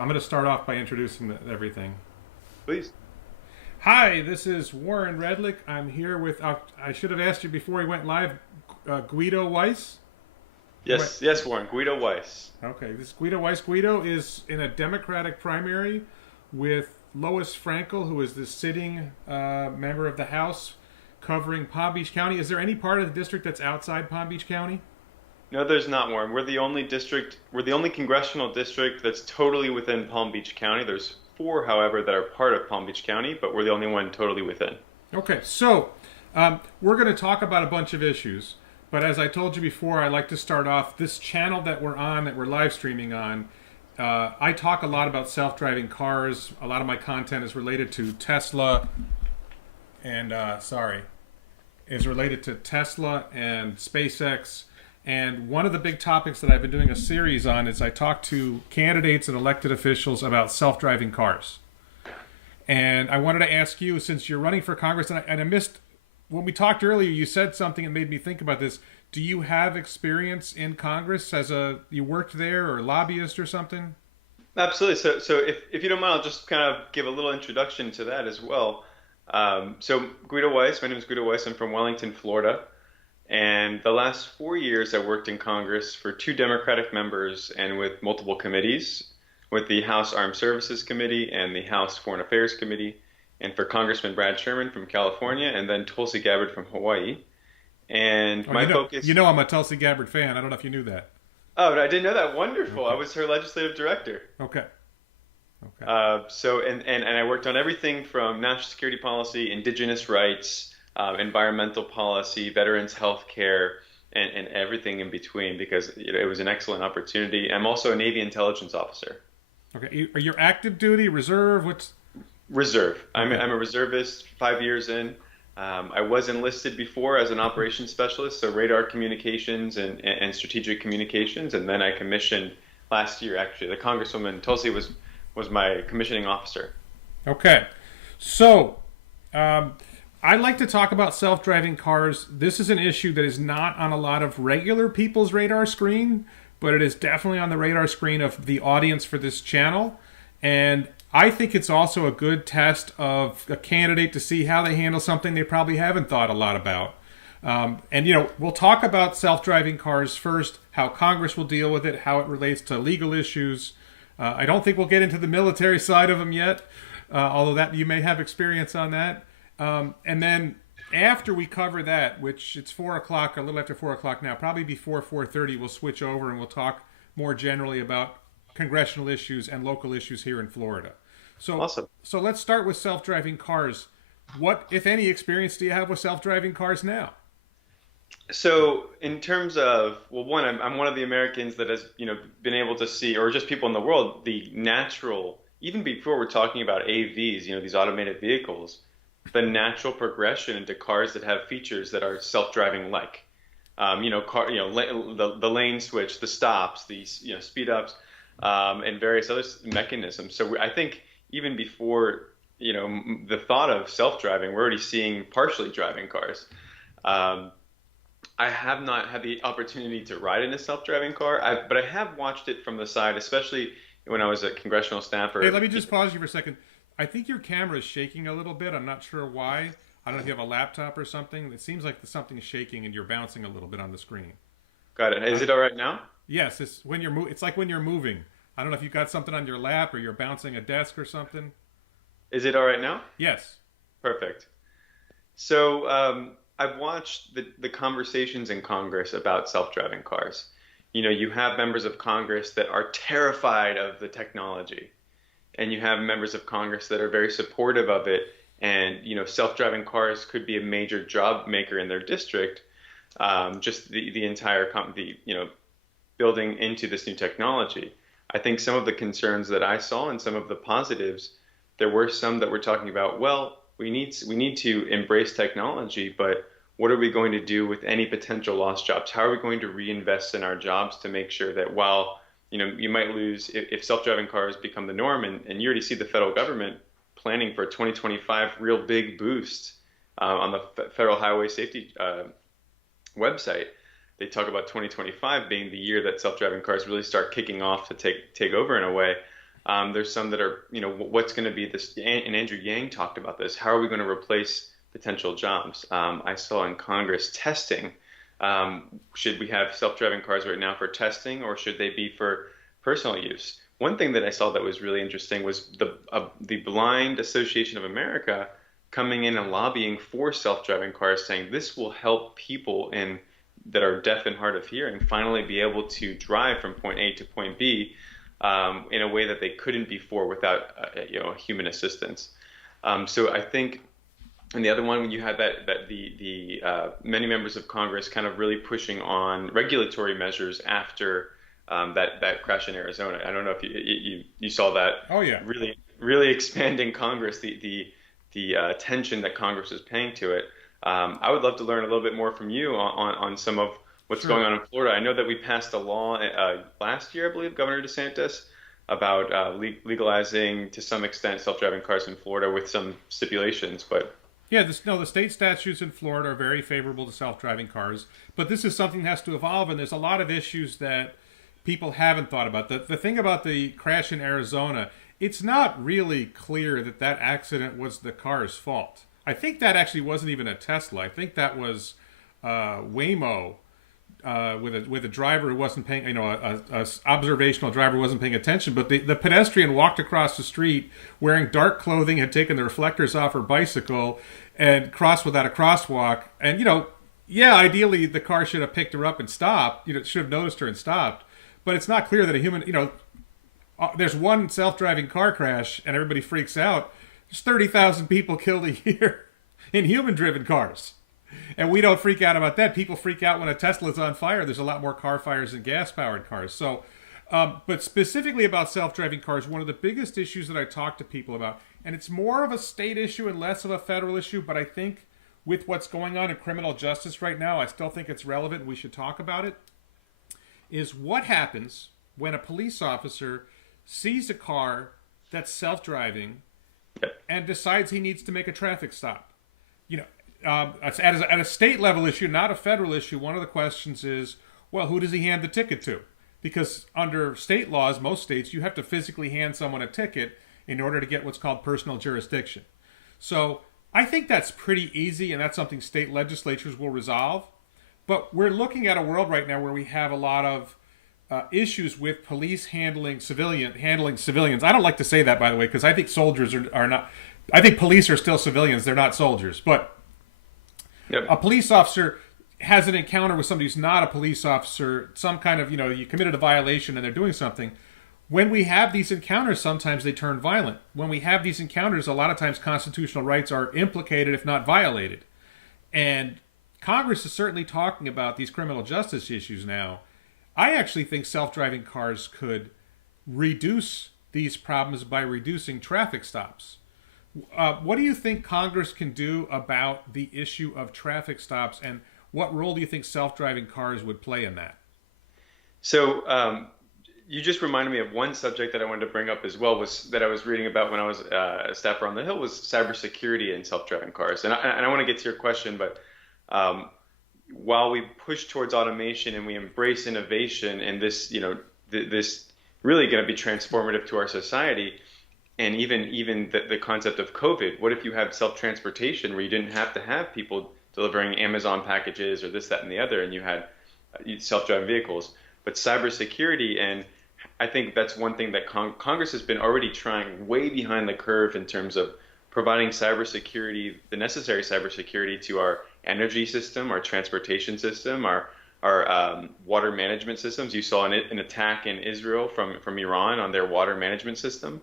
I'm going to start off by introducing everything. Please. Hi, this is Warren Redlick. I'm here with, I should have asked you before we went live, Guido Weiss. Yes, yes, Warren. Guido Weiss. Okay, this is Guido Weiss. Guido is in a Democratic primary with Lois Frankel, who is the sitting member of the House covering Palm Beach County. Is there any part of the district that's outside Palm Beach County? No, there's not, Warren. We're the only congressional district that's totally within Palm Beach County. There's four, however, that are part of Palm Beach County, but we're the only one totally within. Okay, so we're going to talk about a bunch of issues. But as I told you before, I like to start off this channel that we're on, that we're live streaming on. I talk a lot about self-driving cars. A lot of my content is related to Tesla and, is related to Tesla and SpaceX. And one of the big topics that I've been doing a series on is I talk to candidates and elected officials about self-driving cars. And I wanted to ask you, since you're running for Congress, and I missed, when we talked earlier, you said something that made me think about this. Do you have experience in Congress you worked there or lobbyist or something? Absolutely. So if you don't mind, I'll just kind of give a little introduction to that as well. So Guido Weiss, my name is Guido Weiss. I'm from Wellington, Florida. And the last 4 years, I worked in Congress for two Democratic members and with multiple committees, with the House Armed Services Committee and the House Foreign Affairs Committee, and for Congressman Brad Sherman from California, and then Tulsi Gabbard from Hawaii. And Oh, my focus. I'm a Tulsi Gabbard fan. I don't know if you knew that. Oh, I didn't know that. Wonderful. I Okay. was her legislative director. Okay. Okay. And I worked on everything from national security policy, indigenous rights, environmental policy, veterans health care, and everything in between because it was an excellent opportunity. I'm also a Navy intelligence officer. Okay. Are you active duty, reserve? What's Reserve. okay? I'm a reservist, 5 years in. I was enlisted before as an operations specialist, so radar communications and strategic communications, and then I commissioned last year, actually. The Congresswoman Tulsi was my commissioning officer. Okay. So, I like to talk about self-driving cars. This is an issue that is not on a lot of regular people's radar screen, but it is definitely on the radar screen of the audience for this channel. And I think it's also a good test of a candidate to see how they handle something they probably haven't thought a lot about. We'll talk about self-driving cars first, how Congress will deal with it, how it relates to legal issues. I don't think we'll get into the military side of them yet, although that you may have experience on that. And then after we cover that, which it's 4 o'clock, a little after 4 o'clock now, probably before 4:30, we'll switch over and we'll talk more generally about congressional issues and local issues here in Florida. So, Awesome. so let's start with self-driving cars. What, if any, experience do you have with self-driving cars now? So in terms of, well, one, I'm one of the Americans that has, been able to see, or just people in the world, the natural, even before we're talking about AVs, these automated vehicles, the natural progression into cars that have features that are self-driving like, the lane switch, the stops, the, speed ups, and various other mechanisms. So I think even before, the thought of self-driving, we're already seeing partially driving cars. I have not had the opportunity to ride in a self-driving car, but I have watched it from the side, especially when I was a congressional staffer. Hey, let me just pause you for a second. I think your camera is shaking a little bit. I'm not sure why. I don't know if you have a laptop or something. It seems like something is shaking and you're bouncing a little bit on the screen. Got it. Is it all right now? Yes, it's like when you're moving. I don't know if you've got something on your lap or you're bouncing a desk or something. Is it all right now? Yes. Perfect. So I've watched the conversations in Congress about self-driving cars. You have members of Congress that are terrified of the technology, and you have members of Congress that are very supportive of it. And self-driving cars could be a major job maker in their district. Just the entire building into this new technology. I think some of the concerns that I saw and some of the positives, there were some that were talking about, well, we need to embrace technology, but what are we going to do with any potential lost jobs? How are we going to reinvest in our jobs to make sure that while you might lose if self-driving cars become the norm, and you already see the federal government planning for a 2025 real big boost on the Federal Highway Safety website. They talk about 2025 being the year that self-driving cars really start kicking off to take over in a way. There's some that are, what's going to be this, and Andrew Yang talked about this. How are we going to replace potential jobs? I saw in Congress testing. Should we have self-driving cars right now for testing, or should they be for personal use? One thing that I saw that was really interesting was the Blind Association of America coming in and lobbying for self-driving cars, saying this will help people that are deaf and hard of hearing finally be able to drive from point A to point B in a way that they couldn't before without human assistance. So I think, and the other one, you had that the many members of Congress kind of really pushing on regulatory measures after that crash in Arizona. I don't know if you saw that. Oh yeah. Really expanding Congress, the attention that Congress is paying to it. I would love to learn a little bit more from you on some of what's going on in Florida. I know that we passed a law last year, I believe, Governor DeSantis, about legalizing to some extent self-driving cars in Florida with some stipulations, but yeah, the state statutes in Florida are very favorable to self-driving cars, but this is something that has to evolve, and there's a lot of issues that people haven't thought about. The thing about the crash in Arizona, it's not really clear that that accident was the car's fault. I think that actually wasn't even a Tesla. I think that was Waymo with a driver who wasn't paying, a observational driver who wasn't paying attention. But the pedestrian walked across the street wearing dark clothing, had taken the reflectors off her bicycle, and crossed without a crosswalk. And ideally the car should have picked her up and stopped. Should have noticed her and stopped. But it's not clear that a human, there's one self-driving car crash and everybody freaks out. There's 30,000 people killed a year in human-driven cars. And we don't freak out about that. People freak out when a Tesla's on fire. There's a lot more car fires than gas-powered cars. So, but specifically about self-driving cars, one of the biggest issues that I talk to people about, and it's more of a state issue and less of a federal issue, but I think with what's going on in criminal justice right now, I still think it's relevant. We should talk about it, is what happens when a police officer sees a car that's self-driving and decides he needs to make a traffic stop. At a state level issue, not a federal issue, one of the questions is, well, who does he hand the ticket to? Because under state laws, most states, you have to physically hand someone a ticket in order to get what's called personal jurisdiction. So I think that's pretty easy, and that's something state legislatures will resolve. But we're looking at a world right now where we have a lot of issues with police handling civilians. I don't like to say that, by the way, because I think soldiers are not. I think police are still civilians. They're not soldiers. But a police officer has an encounter with somebody who's not a police officer, some kind of, you committed a violation and they're doing something. When we have these encounters, sometimes they turn violent. When we have these encounters, a lot of times constitutional rights are implicated, if not violated. And Congress is certainly talking about these criminal justice issues now. I actually think self-driving cars could reduce these problems by reducing traffic stops. What do you think Congress can do about the issue of traffic stops, and what role do you think self-driving cars would play in that? So you just reminded me of one subject that I wanted to bring up as well, was that I was reading about when I was a staffer on the Hill, was cybersecurity in self-driving cars. And I want to get to your question, but while we push towards automation and we embrace innovation, and this, this really going to be transformative to our society, and even the concept of COVID, what if you have self-transportation where you didn't have to have people delivering Amazon packages or this, that, and the other, and you had self-driving vehicles? But cybersecurity, and I think that's one thing that Congress has been already trying way behind the curve in terms of providing cybersecurity, the necessary cybersecurity to our energy system, our transportation system, our water management systems. You saw an attack in Israel from Iran on their water management system.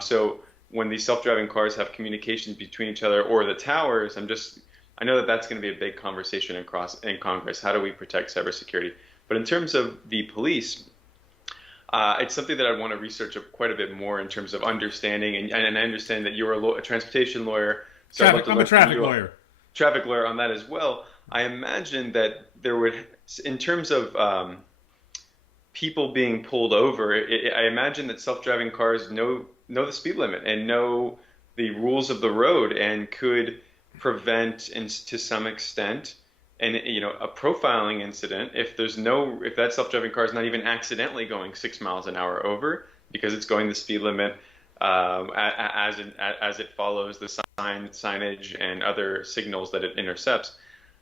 So when these self-driving cars have communications between each other or the towers, I know that that's going to be a big conversation in Congress. How do we protect cybersecurity? But in terms of the police, it's something that I want to research quite a bit more in terms of understanding. And I understand that you're a transportation lawyer. So I'm a traffic lawyer. Traffic lawyer on that as well. I imagine that there would, in terms of people being pulled over, I imagine that self-driving cars know the speed limit and know the rules of the road and could prevent, to some extent, a profiling incident if that self-driving car is not even accidentally going 6 miles an hour over. because it's going the speed limit as it follows the signage and other signals that it intercepts.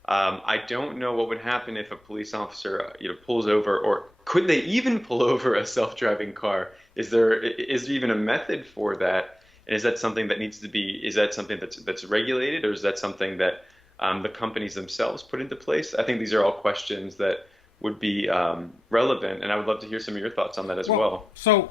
I don't know what would happen if a police officer, pulls over, or could they even pull over a self-driving car? Is there even a method for that? And is that something that needs to be? Is that something that's regulated, or is that something that the companies themselves put into place? I think these are all questions that would be relevant, and I would love to hear some of your thoughts on that as well. So,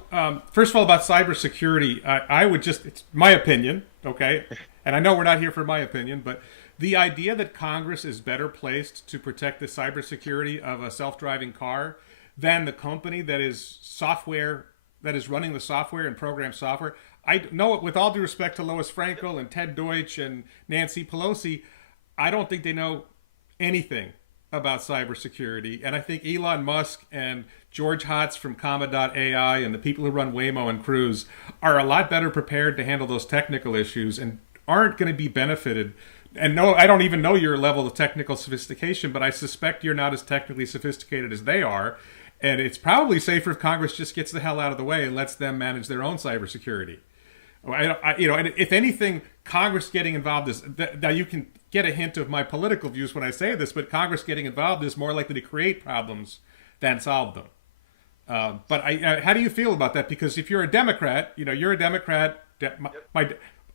first of all, about cybersecurity, I would it's my opinion, okay? And I know we're not here for my opinion, but the idea that Congress is better placed to protect the cybersecurity of a self-driving car than the company that is running the software and program software. I know it, with all due respect to Lois Frankel and Ted Deutsch and Nancy Pelosi, I don't think they know anything about cybersecurity. And I think Elon Musk and George Hotz from Comma.ai and the people who run Waymo and Cruise are a lot better prepared to handle those technical issues and aren't going to be benefited. And no, I don't even know your level of technical sophistication, but I suspect you're not as technically sophisticated as they are. And it's probably safer if Congress just gets the hell out of the way and lets them manage their own cybersecurity. And if anything, Congress getting involved is now you can get a hint of my political views when I say this, but Congress getting involved is more likely to create problems than solve them. But how do you feel about that? Because if you're a Democrat, you're a Democrat.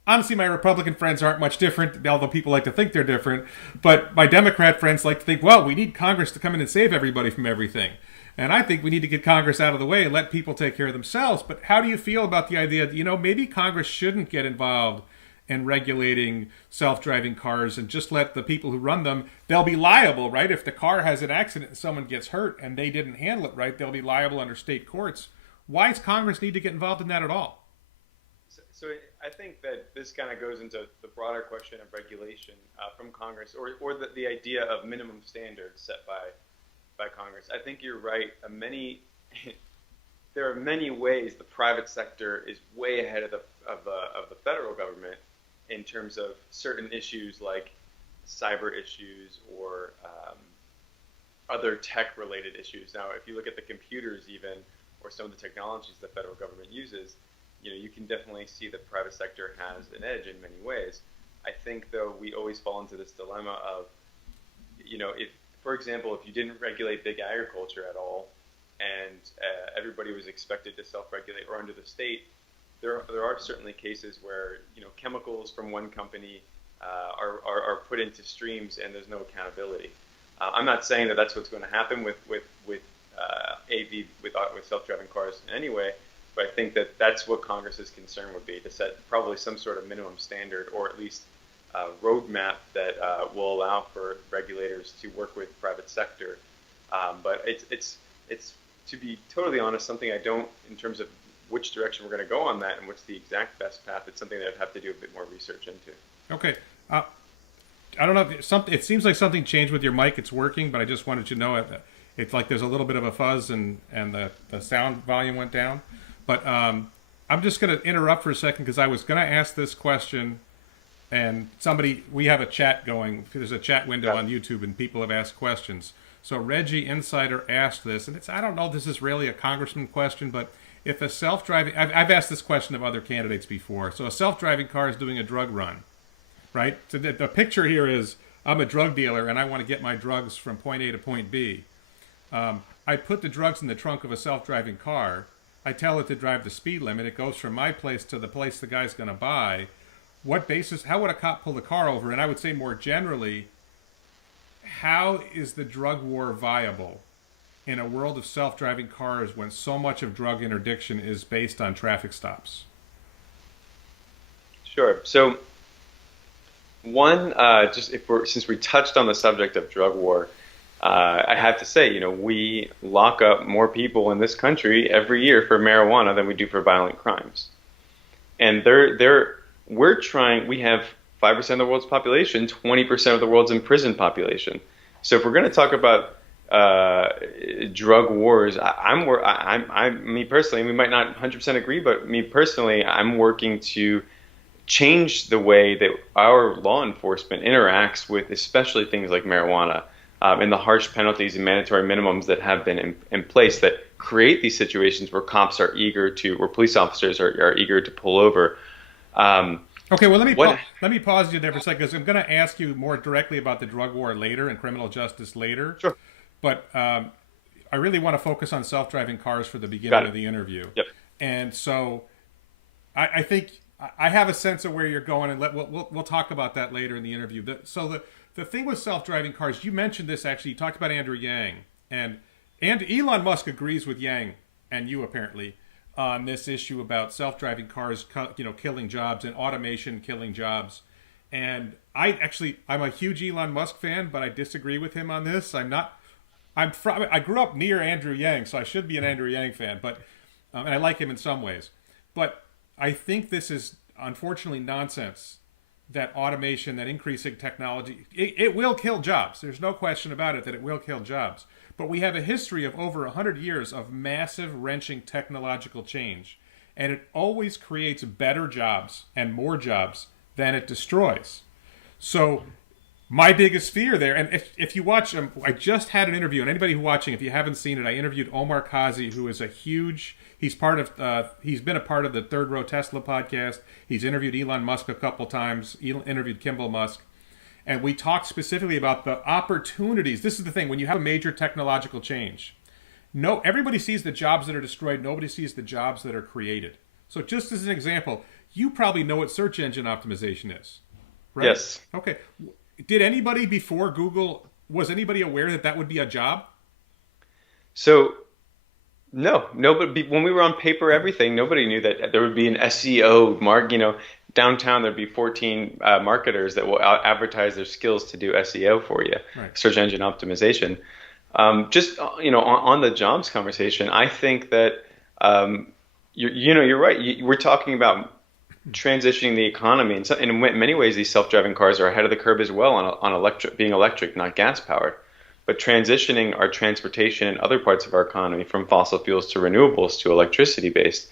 Honestly, my Republican friends aren't much different, although people like to think they're different. But my Democrat friends like to think, well, we need Congress to come in and save everybody from everything. And I think we need to get Congress out of the way and let people take care of themselves. But how do you feel about the idea that, maybe Congress shouldn't get involved in regulating self-driving cars and just let the people who run them, they'll be liable, right? If the car has an accident and someone gets hurt and they didn't handle it right, they'll be liable under state courts. Why does Congress need to get involved in that at all? So I think that this kind of goes into the broader question of regulation from Congress, or the idea of minimum standards set by Congress. I think you're right. There are many ways the private sector is way ahead of the federal government in terms of certain issues like cyber issues or other tech-related issues. Now, if you look at the computers even, or some of the technologies the federal government uses, you can definitely see the private sector has an edge in many ways. I think, though, we always fall into this dilemma of, if, for example, if you didn't regulate big agriculture at all, and everybody was expected to self-regulate, or under the state, there are certainly cases where chemicals from one company are put into streams and there's no accountability. I'm not saying that that's what's going to happen with AV with self-driving cars in any way, but I think that that's what Congress's concern would be, to set probably some sort of minimum standard, or at least a roadmap that will allow for regulators to work with private sector. But it's to be totally honest, something I don't, in terms of which direction we're going to go on that and what's the exact best path, it's something that I'd have to do a bit more research into. Okay. I don't know if it seems like something changed with your mic. It's working, but I just wanted you to know it's like there's a little bit of a fuzz and the sound volume went down. But I'm just going to interrupt for a second because I was going to ask this question, and we have a chat going. There's a chat window on YouTube, and people have asked questions. So Reggie Insider asked this, and I don't know if this is really a congressman question, but if a self-driving, I've asked this question of other candidates before. So a self-driving car is doing a drug run, right? So the picture here is I'm a drug dealer and I want to get my drugs from point A to point B. I put the drugs in the trunk of a self-driving car. I tell it to drive the speed limit. It goes from my place to the place the guy's going to buy. How would a cop pull the car over? And I would say more generally, how is the drug war viable in a world of self-driving cars when so much of drug interdiction is based on traffic stops? Sure. So one, since we touched on the subject of drug war, I have to say, we lock up more people in this country every year for marijuana than we do for violent crimes. And we have 5% of the world's population, 20% of the world's imprisoned population. So if we're going to talk about drug wars, me personally, we might not 100% agree, but me personally, I'm working to change the way that our law enforcement interacts with especially things like marijuana, and the harsh penalties and mandatory minimums that have been in place that create these situations where where police officers are eager to pull over. Okay, well, What? let me pause you there for a second because I'm going to ask you more directly about the drug war later and criminal justice later. Sure. But I really want to focus on self-driving cars for the beginning Got of it. the interview. Yep. And so I think I have a sense of where you're going, and we'll talk about that later in the interview. The thing with self-driving cars, you mentioned this actually. You talked about Andrew Yang, and Elon Musk agrees with Yang and you apparently on this issue about self-driving cars, killing jobs and automation killing jobs. And I'm a huge Elon Musk fan, but I disagree with him on this. I grew up near Andrew Yang, so I should be an Andrew Yang fan, but and I like him in some ways. But I think this is unfortunately nonsense. That automation, that increasing technology, it will kill jobs. There's no question about it that it will kill jobs. But we have a history of over 100 years of massive wrenching technological change. And it always creates better jobs and more jobs than it destroys. So my biggest fear there, and if you watch, I just had an interview, and anybody who's watching, if you haven't seen it, I interviewed Omar Kazi, who is he's been a part of the Third Row Tesla podcast. He's interviewed Elon Musk a couple times, interviewed Kimball Musk. And we talked specifically about the opportunities. This is the thing, when you have a major technological change, everybody sees the jobs that are destroyed. Nobody sees the jobs that are created. So just as an example, you probably know what search engine optimization is, right? Yes. Okay. Did anybody before Google, was anybody aware that would be a job? So no, nobody. When we were on Paper Everything, nobody knew that there would be an SEO downtown there'd be 14 marketers that will advertise their skills to do SEO for you, right. Search engine optimization. On the jobs conversation, I think that you're right. We're talking about transitioning the economy, and in many ways, these self-driving cars are ahead of the curve as well on being electric, not gas powered. But transitioning our transportation and other parts of our economy from fossil fuels to renewables to electricity based.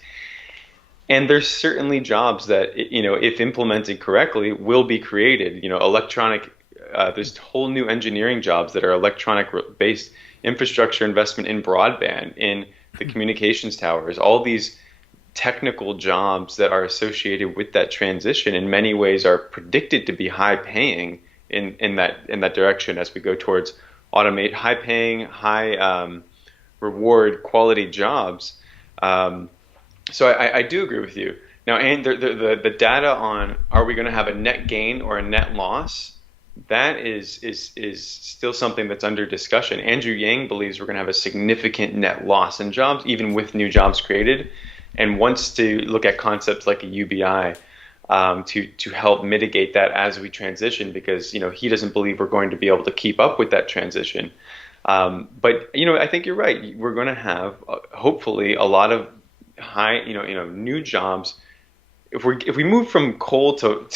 And there's certainly jobs that, if implemented correctly, will be created. There's whole new engineering jobs that are electronic-based infrastructure investment in broadband, in the communications towers, all these technical jobs that are associated with that transition in many ways are predicted to be high-paying in that direction as we go towards high-paying, high-reward, quality jobs. So I do agree with you. Now, and the data on are we going to have a net gain or a net loss, that is still something that's under discussion. Andrew Yang believes we're going to have a significant net loss in jobs, even with new jobs created, and wants to look at concepts like a UBI to help mitigate that as we transition, because he doesn't believe we're going to be able to keep up with that transition. But I think you're right. We're going to have hopefully a lot of high, new jobs. If we move from coal to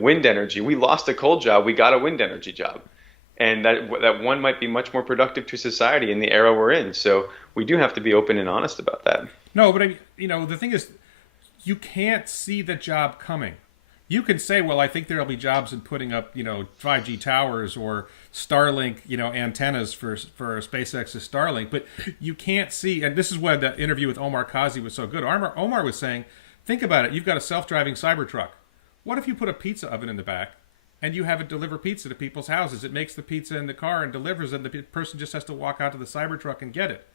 wind energy, we lost a coal job, we got a wind energy job, and that one might be much more productive to society in the era we're in. So we do have to be open and honest about that. No, but the thing is, you can't see the job coming. You can say, well, I think there'll be jobs in putting up 5G towers or Starlink antennas for SpaceX's Starlink, but you can't see. And this is why the interview with Omar Kazi was so good. Omar was saying, think about it. You've got a self-driving Cybertruck. What if you put a pizza oven in the back and you have it deliver pizza to people's houses? It makes the pizza in the car and delivers it, and the person just has to walk out to the Cybertruck and get it.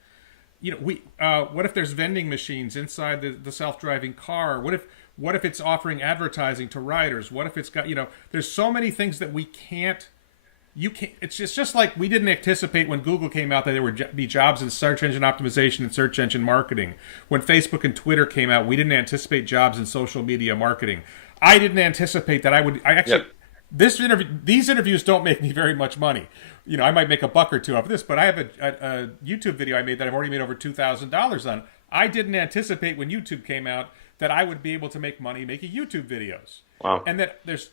What if there's vending machines inside the self-driving car? What if it's offering advertising to riders? What if it's got, there's so many things that we can't. It's just like we didn't anticipate when Google came out that there would be jobs in search engine optimization and search engine marketing. When Facebook and Twitter came out, we didn't anticipate jobs in social media marketing. I didn't anticipate that Yep. These interviews don't make me very much money. I might make $1 or $2 off this, but I have a YouTube video I made that I've already made over $2,000 on. I didn't anticipate when YouTube came out that I would be able to make money making YouTube videos. Wow. And that there's,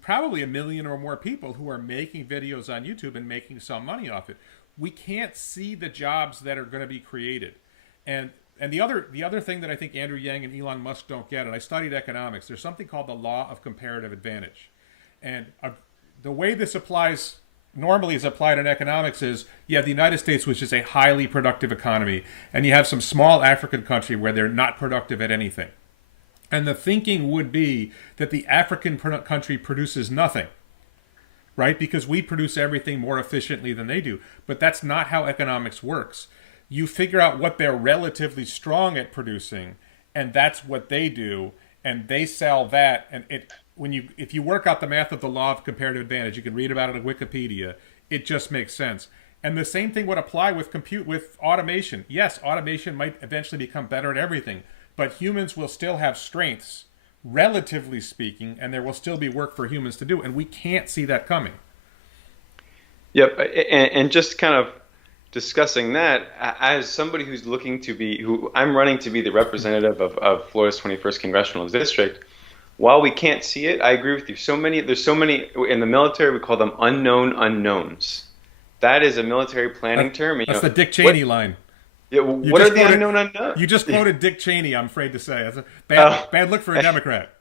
probably 1 million or more people who are making videos on YouTube and making some money off it. We can't see the jobs that are going to be created. And the other thing that I think Andrew Yang and Elon Musk don't get, and I studied economics, there's something called the law of comparative advantage. And the way this applies normally is applied in economics is you have the United States, which is a highly productive economy, and you have some small African country where they're not productive at anything. And the thinking would be that the African country produces nothing, right? Because we produce everything more efficiently than they do. But that's not how economics works. You figure out what they're relatively strong at producing, and that's what they do, and they sell that. And if you work out the math of the law of comparative advantage, you can read about it on Wikipedia. It just makes sense. And the same thing would apply with automation. Yes, automation might eventually become better at everything, but humans will still have strengths, relatively speaking, and there will still be work for humans to do, and we can't see that coming. Yep, and just kind of discussing that as somebody who I'm running to be the representative of Florida's 21st congressional district. While we can't see it, I agree with you. There's so many in the military. We call them unknown unknowns. That is a military planning term. That's the Dick Cheney line. Yeah, what are the unknown unknowns? You just quoted Dick Cheney, I'm afraid to say. That's a bad look for a Democrat.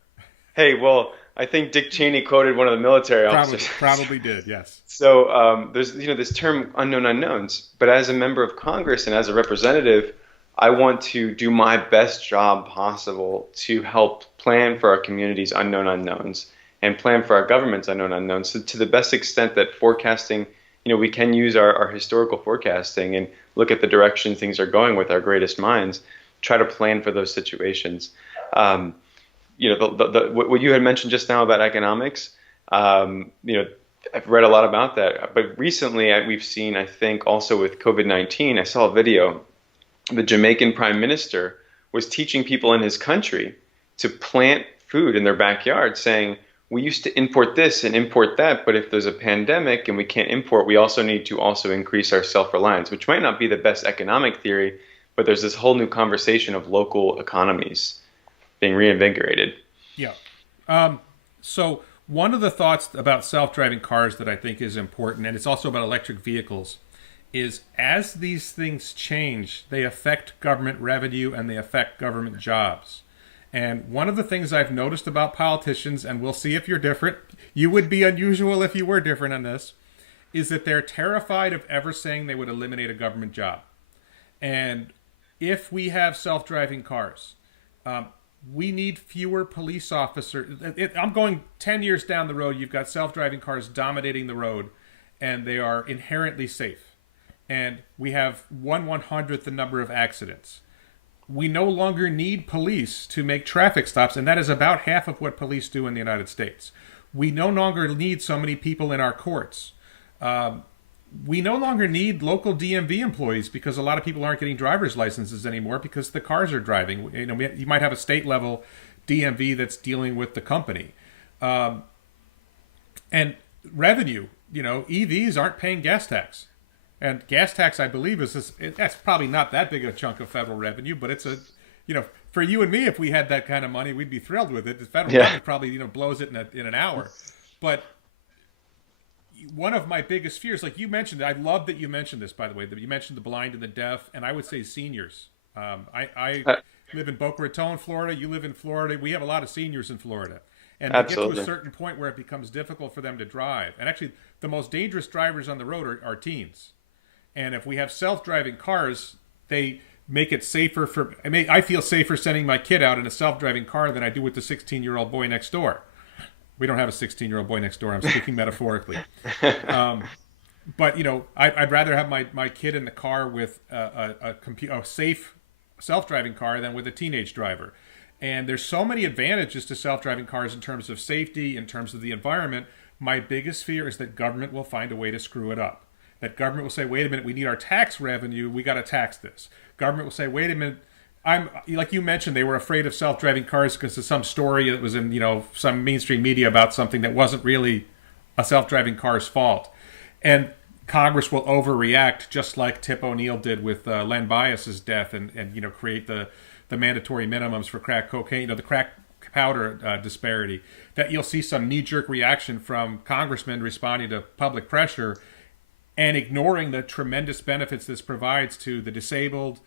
Hey, well, I think Dick Cheney quoted one of the military officers. Probably did, yes. So there's this term unknown unknowns. But as a member of Congress and as a representative, I want to do my best job possible to help plan for our community's unknown unknowns and plan for our government's unknown unknowns. So to the best extent that forecasting, we can use our historical forecasting and look at the direction things are going with our greatest minds, try to plan for those situations. What you had mentioned just now about economics, I've read a lot about that. But recently we've seen, I think also with COVID-19, I saw a video. The Jamaican prime minister was teaching people in his country to plant food in their backyard, saying, we used to import this and import that, but if there's a pandemic and we can't import, we also need to also increase our self-reliance, which might not be the best economic theory, but there's this whole new conversation of local economies being reinvigorated. Yeah. So one of the thoughts about self-driving cars that I think is important, and it's also about electric vehicles, is as these things change, they affect government revenue and they affect government jobs. And one of the things I've noticed about politicians, and we'll see if you're different, you would be unusual if you were different on this, is that they're terrified of ever saying they would eliminate a government job. And if we have self-driving cars, we need fewer police officers. I'm going 10 years down the road, you've got self-driving cars dominating the road, and they are inherently safe. And we have 1/100th the number of accidents. We no longer need police to make traffic stops, and that is about half of what police do in the United States. We no longer need so many people in our courts. We no longer need local DMV employees because a lot of people aren't getting driver's licenses anymore because the cars are driving. You might have a state level DMV that's dealing with the company. And revenue, EVs aren't paying gas tax. And gas tax, I believe, that's probably not that big a chunk of federal revenue, but it's for you and me, if we had that kind of money, we'd be thrilled with it. The federal government probably, blows it in an hour. But one of my biggest fears, like you mentioned, I love that you mentioned this, by the way, that you mentioned the blind and the deaf, and I would say seniors. I live in Boca Raton, Florida. You live in Florida. We have a lot of seniors in Florida. And they get to a certain point where it becomes difficult for them to drive. And actually, the most dangerous drivers on the road are teens. And if we have self-driving cars, they make it safer I feel safer sending my kid out in a self-driving car than I do with the 16-year-old boy next door. We don't have a 16-year-old boy next door. I'm speaking metaphorically. But, I'd rather have my kid in the car with a safe self-driving car than with a teenage driver. And there's so many advantages to self-driving cars in terms of safety, in terms of the environment. My biggest fear is that government will find a way to screw it up. That government will say, wait a minute, we need our tax revenue, we got to tax this. Government will say, wait a minute, like you mentioned, they were afraid of self-driving cars because of some story that was in, some mainstream media about something that wasn't really a self-driving car's fault. And Congress will overreact just like Tip O'Neill did with Len Bias's death and create the mandatory minimums for crack cocaine, the crack powder disparity. That you'll see some knee-jerk reaction from congressmen responding to public pressure and ignoring the tremendous benefits this provides to the disabled,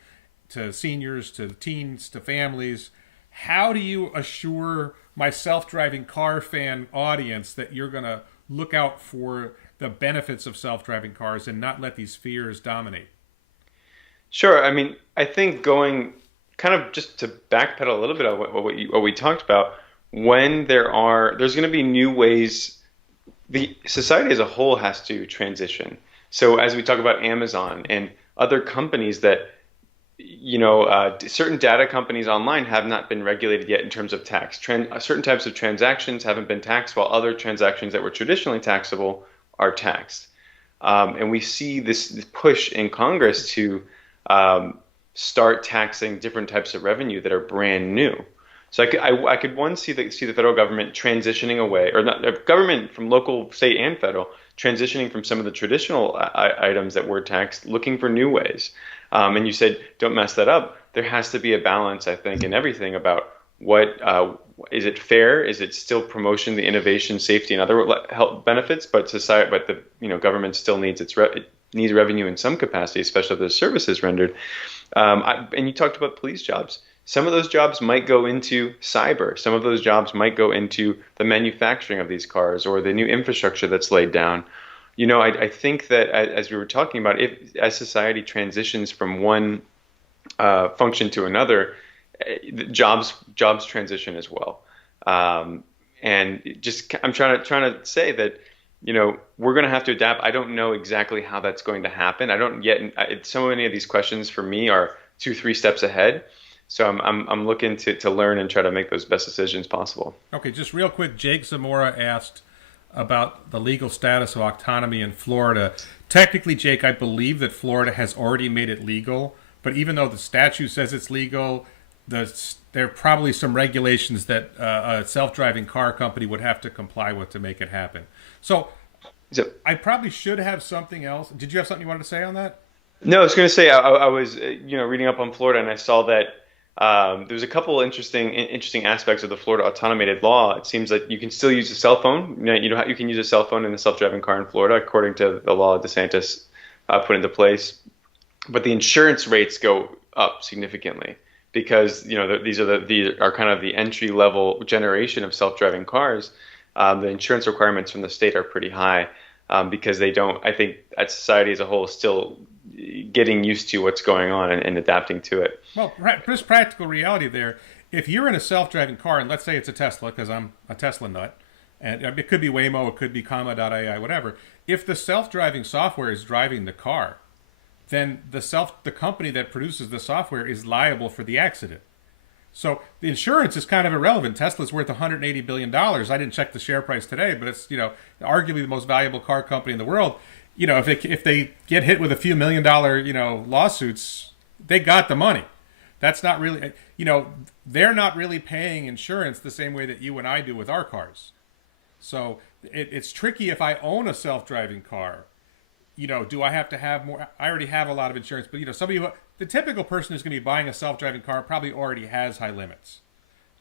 to seniors, to teens, to families. How do you assure my self-driving car fan audience that you're going to look out for the benefits of self-driving cars and not let these fears dominate. Sure. I mean, I think going kind of just to backpedal a little bit on what we talked about, when there's going to be new ways, the society as a whole has to transition. So as we talk about Amazon and other companies that, certain data companies online have not been regulated yet in terms of tax. Certain types of transactions haven't been taxed, while other transactions that were traditionally taxable are taxed. And we see this push in Congress to start taxing different types of revenue that are brand new. So I could see the federal government transitioning away, or not government from local, state, and federal transitioning from some of the traditional items that were taxed, looking for new ways. And you said don't mess that up. There has to be a balance, I think, in everything about what is it fair? Is it still promotion, the innovation, safety, and other health benefits? But the government still needs needs revenue in some capacity, especially if the services rendered. And you talked about police jobs. Some of those jobs might go into cyber. Some of those jobs might go into the manufacturing of these cars or the new infrastructure that's laid down. I think that as we were talking about, as society transitions from one function to another, jobs transition as well. And just I'm trying to say that we're going to have to adapt. I don't know exactly how that's going to happen. I don't yet. So many of these questions for me are 2-3 steps ahead. So I'm looking to learn and try to make those best decisions possible. Okay, just real quick, Jake Zamora asked about the legal status of autonomy in Florida. Technically, Jake, I believe that Florida has already made it legal, but even though the statute says it's legal, there are probably some regulations that a self-driving car company would have to comply with to make it happen. So I probably should have something else. Did you have something you wanted to say on that? No, I was going to say I was reading up on Florida, and I saw that there's a couple interesting aspects of the Florida automated law. It seems like you can still use a cell phone. You can use a cell phone in a self-driving car in Florida, according to the law DeSantis put into place. But the insurance rates go up significantly because these are kind of the entry level generation of self-driving cars. The insurance requirements from the state are pretty high because they don't. I think that society as a whole is still getting used to what's going on and adapting to it. Well, there's practical reality there. If you're in a self-driving car, and let's say it's a Tesla, because I'm a Tesla nut, and it could be Waymo, it could be Comma.ai, whatever. If the self-driving software is driving the car, then the company that produces the software is liable for the accident. So the insurance is kind of irrelevant. Tesla's worth $180 billion. I didn't check the share price today, but it's arguably the most valuable car company in the world. If they get hit with a few $1 million lawsuits, they got the money. That's not really they're not really paying insurance the same way that you and I do with our cars. So it's tricky if I own a self-driving car. Do I have to have more? I already have a lot of insurance, but the typical person who's going to be buying a self-driving car probably already has high limits.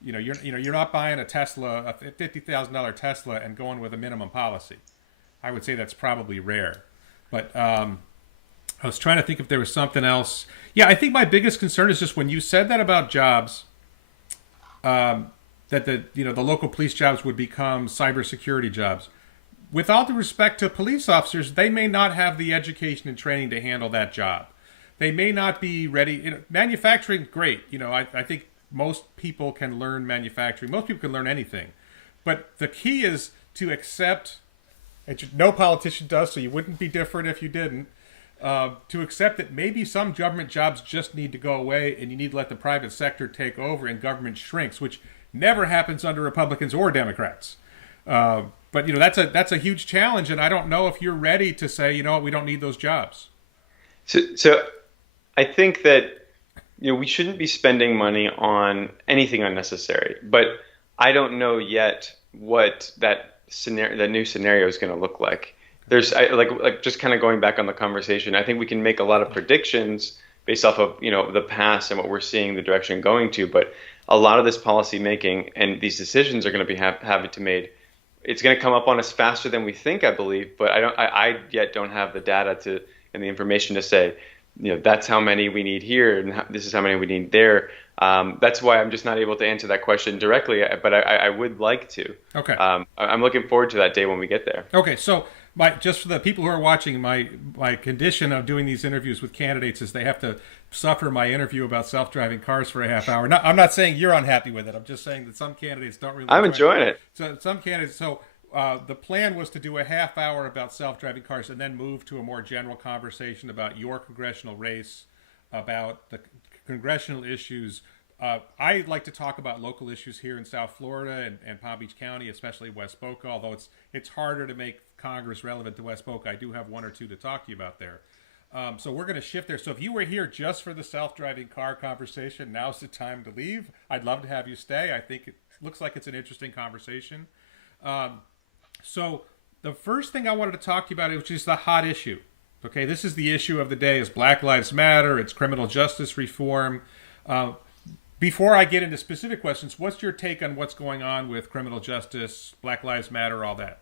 You're not buying a Tesla, a $50,000 Tesla, and going with a minimum policy. I would say that's probably rare. But I was trying to think if there was something else. Yeah, I think my biggest concern is just when you said that about jobs, that the local police jobs would become cybersecurity jobs. With all due respect to police officers, they may not have the education and training to handle that job. They may not be ready. Manufacturing, great. I think most people can learn manufacturing. Most people can learn anything. But the key is to accept, and no politician does, so you wouldn't be different if you didn't, to accept that maybe some government jobs just need to go away and you need to let the private sector take over and government shrinks, which never happens under Republicans or Democrats. But that's a huge challenge, and I don't know if you're ready to say, we don't need those jobs. So I think that we shouldn't be spending money on anything unnecessary. But I don't know yet what that new scenario is going to look like. There's just kind of going back on the conversation. I think we can make a lot of predictions based off of the past and what we're seeing the direction going to. But a lot of this policy making and these decisions are going to be having to made. It's going to come up on us faster than we think, I believe, but I yet don't have the data and the information to say, that's how many we need here and this is how many we need there. That's why I'm just not able to answer that question directly, but I would like to. Okay. I'm looking forward to that day when we get there. Okay, so just for the people who are watching, my condition of doing these interviews with candidates is they have to suffer my interview about self-driving cars for a half hour. I'm not saying you're unhappy with it. I'm just saying that some candidates don't really I'm enjoy enjoying it. So some candidates. So the plan was to do a half hour about self-driving cars and then move to a more general conversation about your congressional race, about the congressional issues. I like to talk about local issues here in South Florida and Palm Beach County, especially West Boca, although it's harder to make Congress relevant to West Boca. I do have one or two to talk to you about there. So we're going to shift there. So if you were here just for the self-driving car conversation, now's the time to leave. I'd love to have you stay. I think it looks like it's an interesting conversation. So the first thing I wanted to talk to you about, which is the hot issue. Okay, this is the issue of the day, is Black Lives Matter. It's criminal justice reform. Before I get into specific questions, what's your take on what's going on with criminal justice, Black Lives Matter, all that?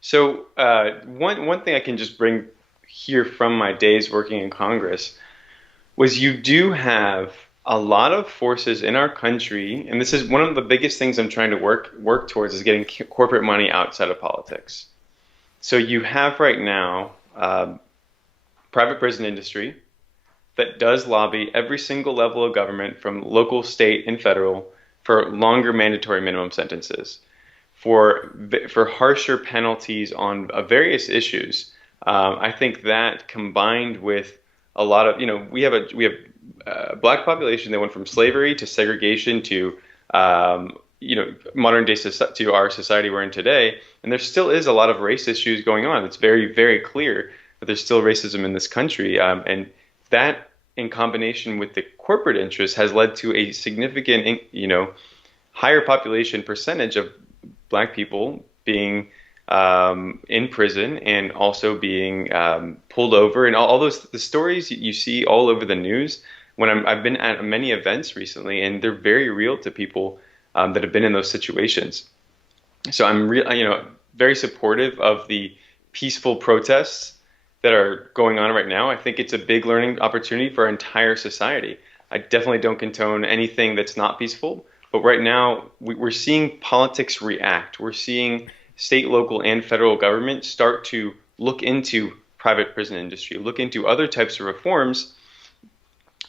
So one thing I can just bring here from my days working in Congress was you do have a lot of forces in our country, and this is one of the biggest things I'm trying to work towards, is getting corporate money outside of politics. So you have right now private prison industry that does lobby every single level of government, from local, state, and federal, for longer mandatory minimum sentences, for harsher penalties on various issues. I think that, combined with a lot of, we have a black population that went from slavery to segregation to modern day to our society we're in today, and there still is a lot of race issues going on. It's very, very clear that there's still racism in this country, and that, in combination with the corporate interests, has led to a significant, higher population percentage of black people being in prison and also being pulled over, and all those the stories you see all over the news. When I've been at many events recently, and they're very real to people that have been in those situations. So I'm very supportive of the peaceful protests that are going on right now. I think it's a big learning opportunity for our entire society. I definitely don't condone anything that's not peaceful, but right now we're seeing politics react. We're seeing state, local, and federal government start to look into private prison industry, look into other types of reforms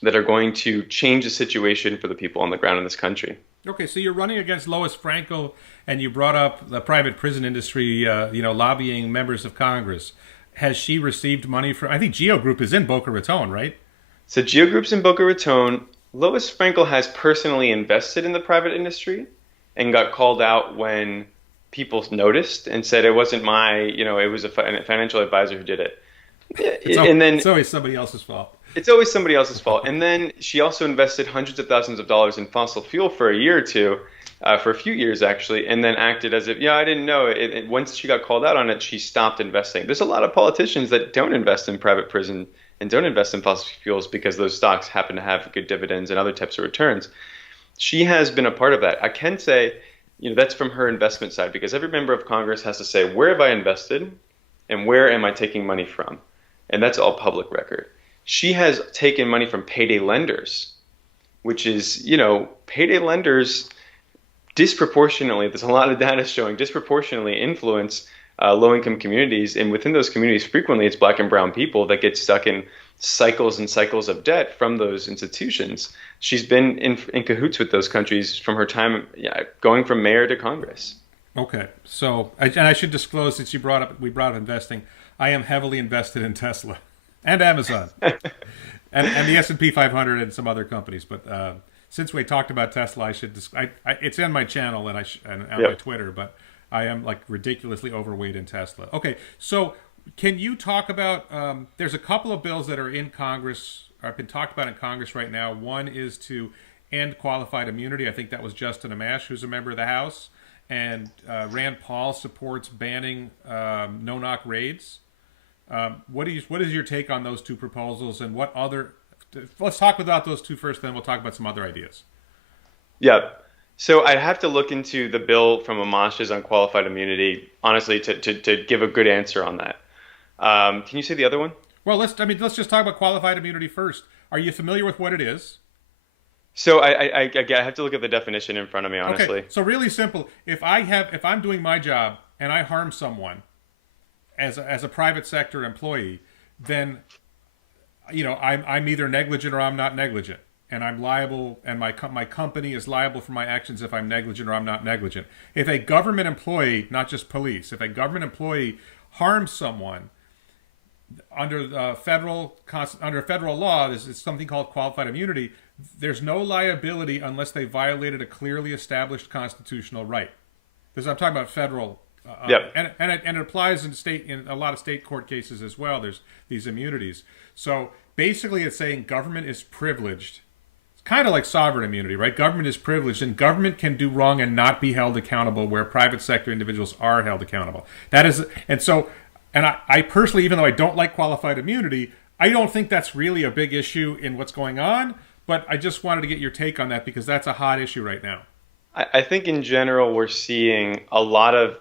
that are going to change the situation for the people on the ground in this country. Okay, so you're running against Lois Frankel, and you brought up the private prison industry, lobbying members of Congress. Has she received money from, I think Geo Group is in Boca Raton, right? So Geo Group's in Boca Raton. Lois Frankel has personally invested in the private industry and got called out when people noticed and said it wasn't it was a financial advisor who did it. It's always somebody else's fault. It's always somebody else's fault. And then she also invested hundreds of thousands of dollars in fossil fuel for a year or two, for a few years actually, and then acted as if, I didn't know it. Once she got called out on it, she stopped investing. There's a lot of politicians that don't invest in private prison and don't invest in fossil fuels because those stocks happen to have good dividends and other types of returns. She has been a part of that. I can say, that's from her investment side, because every member of Congress has to say, where have I invested and where am I taking money from? And that's all public record. She has taken money from payday lenders, which is, payday lenders disproportionately, there's a lot of data showing, disproportionately influence low-income communities. And within those communities, frequently it's black and brown people that get stuck in cycles and cycles of debt from those institutions. She's been in cahoots with those countries from her time, going from mayor to Congress. Okay. So, I should disclose, since we brought up investing, I am heavily invested in Tesla and Amazon and the S&P 500 and some other companies. But since we talked about Tesla, I should it's in my on my Twitter, but I am ridiculously overweight in Tesla. Okay, so can you talk about? There's a couple of bills that are in Congress, or have been talked about in Congress right now. One is to end qualified immunity. I think that was Justin Amash, who's a member of the House, and Rand Paul supports banning no-knock raids. What is your take on those two proposals, and what other? Let's talk about those two first, then we'll talk about some other ideas. Yeah. So I'd have to look into the bill from Amash's on qualified immunity, honestly, to give a good answer on that. Can you say the other one? Well, let's just talk about qualified immunity first. Are you familiar with what it is? So I have to look at the definition in front of me, honestly. Okay. So really simple. If I'm doing my job and I harm someone, as a private sector employee, then I'm either negligent or I'm not negligent, and I'm liable, and my company is liable for my actions if I'm negligent or I'm not negligent. If a government employee, not just police, if a government employee harms someone under federal law, there's something called qualified immunity. There's no liability unless they violated a clearly established constitutional right. Because I'm talking about federal. Yep. And it applies in a lot of state court cases as well. There's these immunities. So basically, it's saying government is privileged. It's kind of like sovereign immunity, right? Government is privileged, and government can do wrong and not be held accountable, where private sector individuals are held accountable. And I personally, even though I don't like qualified immunity, I don't think that's really a big issue in what's going on. But I just wanted to get your take on that, because that's a hot issue right now. I think in general we're seeing a lot of.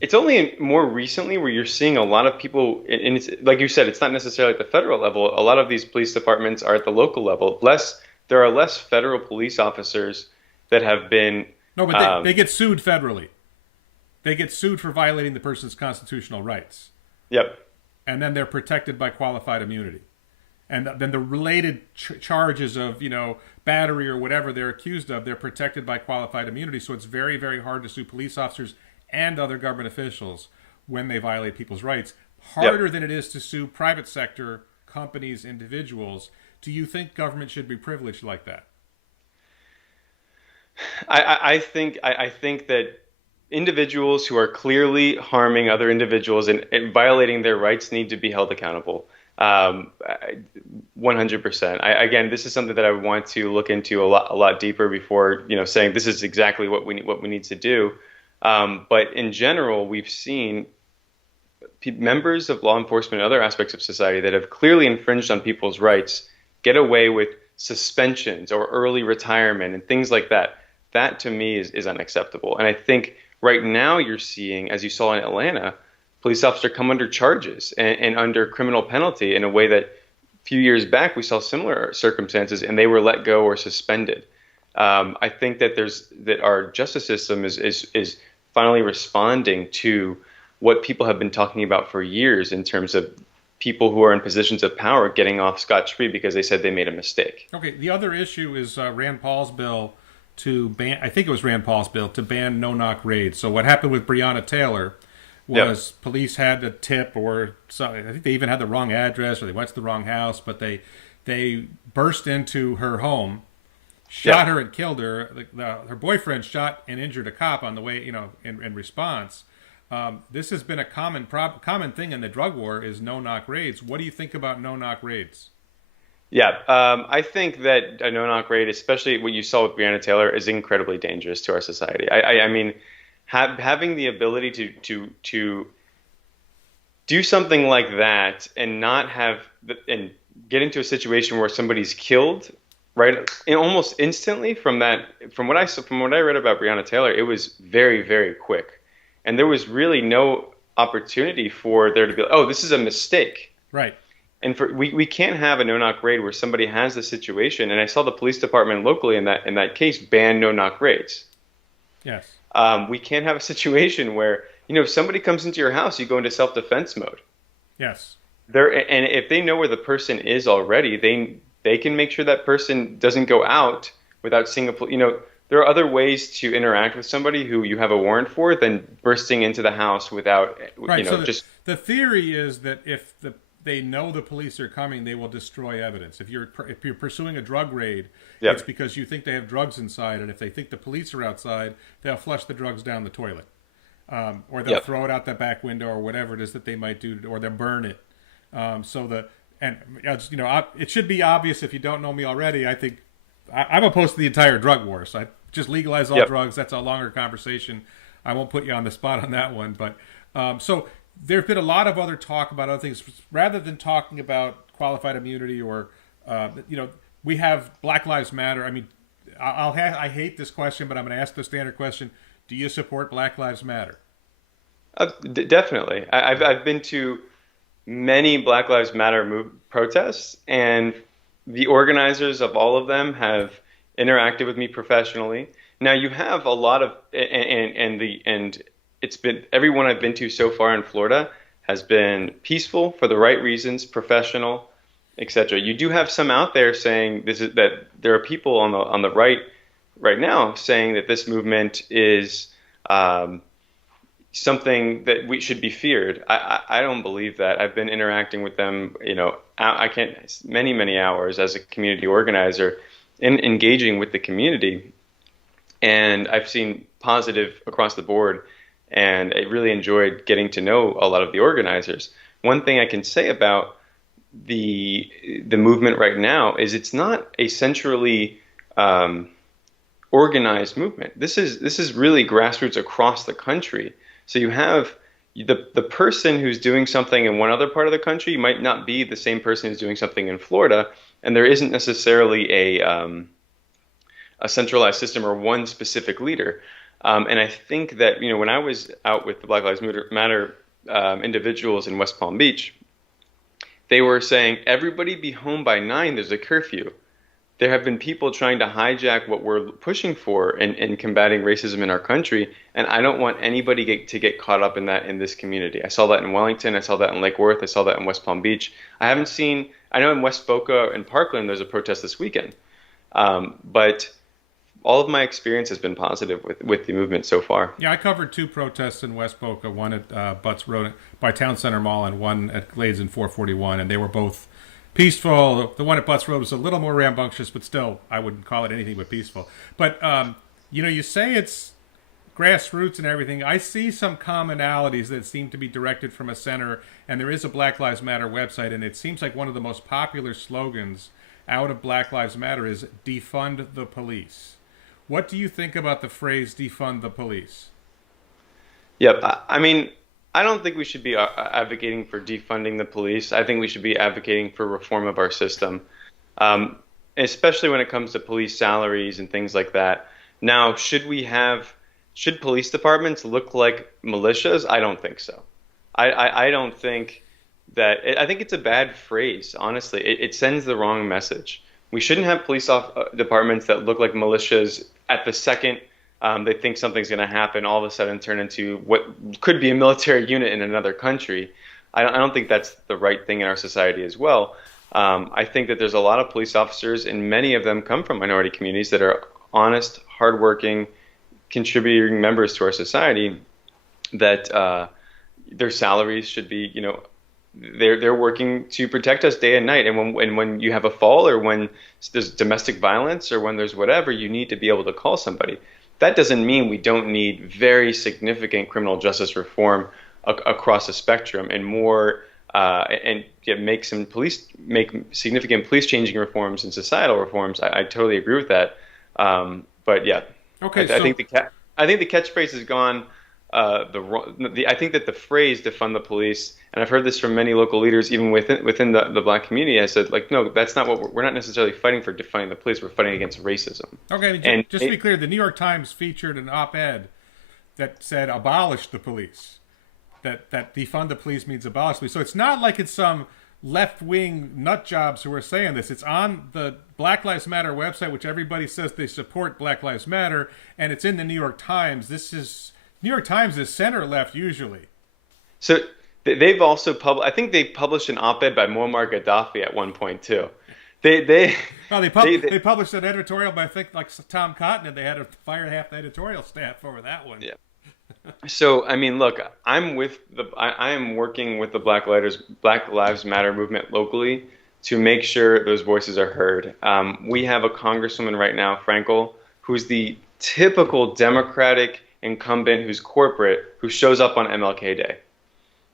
It's only more recently where you're seeing a lot of people, and it's like you said, it's not necessarily at the federal level. A lot of these police departments are at the local level. There are less federal police officers that have been. No, but they get sued federally. They get sued for violating the person's constitutional rights. Yep. And then they're protected by qualified immunity. And then the related charges of, battery or whatever they're accused of, they're protected by qualified immunity. So it's very, very hard to sue police officers and other government officials when they violate people's rights. Harder than it is to sue private sector companies, individuals. Do you think government should be privileged like that? I think that individuals who are clearly harming other individuals and violating their rights need to be held accountable. 100%. Again, this is something that I want to look into a lot deeper before, saying this is exactly what we need to do. But in general, we've seen members of law enforcement and other aspects of society that have clearly infringed on people's rights get away with suspensions or early retirement and things like that. That to me is unacceptable. And I think right now you're seeing, as you saw in Atlanta, police officers come under charges and under criminal penalty in a way that a few years back we saw similar circumstances and they were let go or suspended. I think that our justice system is finally responding to what people have been talking about for years in terms of people who are in positions of power getting off scot-free because they said they made a mistake. Okay, the other issue is Rand Paul's bill to ban, I think it was Rand Paul's bill, to ban no-knock raids. So what happened with Breonna Taylor was police had a tip, or I think they even had the wrong address, or they went to the wrong house, but they burst into her home, shot her and killed her. Her boyfriend shot and injured a cop on the way, in response. This has been a common thing in the drug war, is no-knock raids. What do you think about no-knock raids? Yeah, I think that a no-knock raid, especially what you saw with Breonna Taylor, is incredibly dangerous to our society. I mean, having the ability to do something like that and not have and get into a situation where somebody's killed, right, and almost instantly from what I read about Breonna Taylor, it was very, very quick, and there was really no opportunity for there to be, oh, this is a mistake, right. And we can't have a no-knock raid where somebody has the situation. And I saw the police department locally in that case ban no-knock raids. Yes. We can't have a situation where, if somebody comes into your house, you go into self-defense mode. Yes. And if they know where the person is already, they can make sure that person doesn't go out without seeing there are other ways to interact with somebody who you have a warrant for than bursting into the house without, right. So the theory is that if they know the police are coming, they will destroy evidence. If you're pursuing a drug raid, it's because you think they have drugs inside, and if they think the police are outside, they'll flush the drugs down the toilet, or they'll throw it out the back window, or whatever it is that they might do, or they'll burn it. It should be obvious if you don't know me already. I think I'm opposed to the entire drug war. So I just legalize all drugs. That's a longer conversation. I won't put you on the spot on that one, but so. There's been a lot of other talk about other things. Rather than talking about qualified immunity or, we have Black Lives Matter. I mean, I hate this question, but I'm going to ask the standard question. Do you support Black Lives Matter? Definitely. I've been to many Black Lives Matter protests, and the organizers of all of them have interacted with me professionally. Now you have a lot of, and it's been everyone I've been to so far in Florida has been peaceful for the right reasons, professional, etc. You do have some out there saying that there are people on the right now saying that this movement is something that we should be feared. I don't believe that. I've been interacting with them, I can't many hours as a community organizer in engaging with the community, and I've seen positive across the board, and I really enjoyed getting to know a lot of the organizers. One thing I can say about the movement right now is it's not a centrally organized movement. This is really grassroots across the country. So you have the person who's doing something in one other part of the country might not be the same person who's doing something in Florida, and there isn't necessarily a centralized system or one specific leader. And I think that when I was out with the Black Lives Matter individuals in West Palm Beach, they were saying everybody be home by 9. There's a curfew. There have been people trying to hijack what we're pushing for in combating racism in our country, and I don't want anybody to get caught up in that in this community. I saw that in Wellington. I saw that in Lake Worth. I saw that in West Palm Beach. I know in West Boca and Parkland there's a protest this weekend, but all of my experience has been positive with the movement so far. Yeah, I covered 2 protests in West Boca, one at Butts Road by Town Center Mall and one at Glades and 441, and they were both peaceful. The one at Butts Road was a little more rambunctious, but still, I wouldn't call it anything but peaceful. But, you say it's grassroots and everything. I see some commonalities that seem to be directed from a center, and there is a Black Lives Matter website, and it seems like one of the most popular slogans out of Black Lives Matter is defund the police. What do you think about the phrase defund the police? Yep. I mean, I don't think we should be advocating for defunding the police. I think we should be advocating for reform of our system, especially when it comes to police salaries and things like that. Now, should police departments look like militias? I don't think so. I don't think that. I think it's a bad phrase, honestly. It sends the wrong message. We shouldn't have police departments that look like militias at the second they think something's going to happen, all of a sudden turn into what could be a military unit in another country. I don't think that's the right thing in our society as well. I think that there's a lot of police officers, and many of them come from minority communities that are honest, hardworking, contributing members to our society, that their salaries should be, they're working to protect us day and night. And when you have a fall, or when there's domestic violence, or when there's whatever, you need to be able to call somebody. That doesn't mean we don't need very significant criminal justice reform across a spectrum, and more make significant police changing reforms and societal reforms. I totally agree with that. But yeah, okay. I think the catchphrase has gone. I think that the phrase "defund the police," and I've heard this from many local leaders, even within the Black community, I said, no, that's not what we're not necessarily fighting for defunding the police. We're fighting against racism. Okay, and just to be clear, the New York Times featured an op-ed that said "abolish the police." That defund the police means abolish the police. So it's not like it's some left-wing nut jobs who are saying this. It's on the Black Lives Matter website, which everybody says they support Black Lives Matter, and it's in the New York Times. New York Times is center left usually. So they've also I think they published an op-ed by Muammar Gaddafi at one point too. They published an editorial by, I think, like Tom Cotton, and they had to fire half the editorial staff over that one. Yeah. So I mean, look, I am working with the Black Lives Matter movement locally to make sure those voices are heard. We have a congresswoman right now, Frankel, who's the typical Democratic incumbent who's corporate, who shows up on MLK Day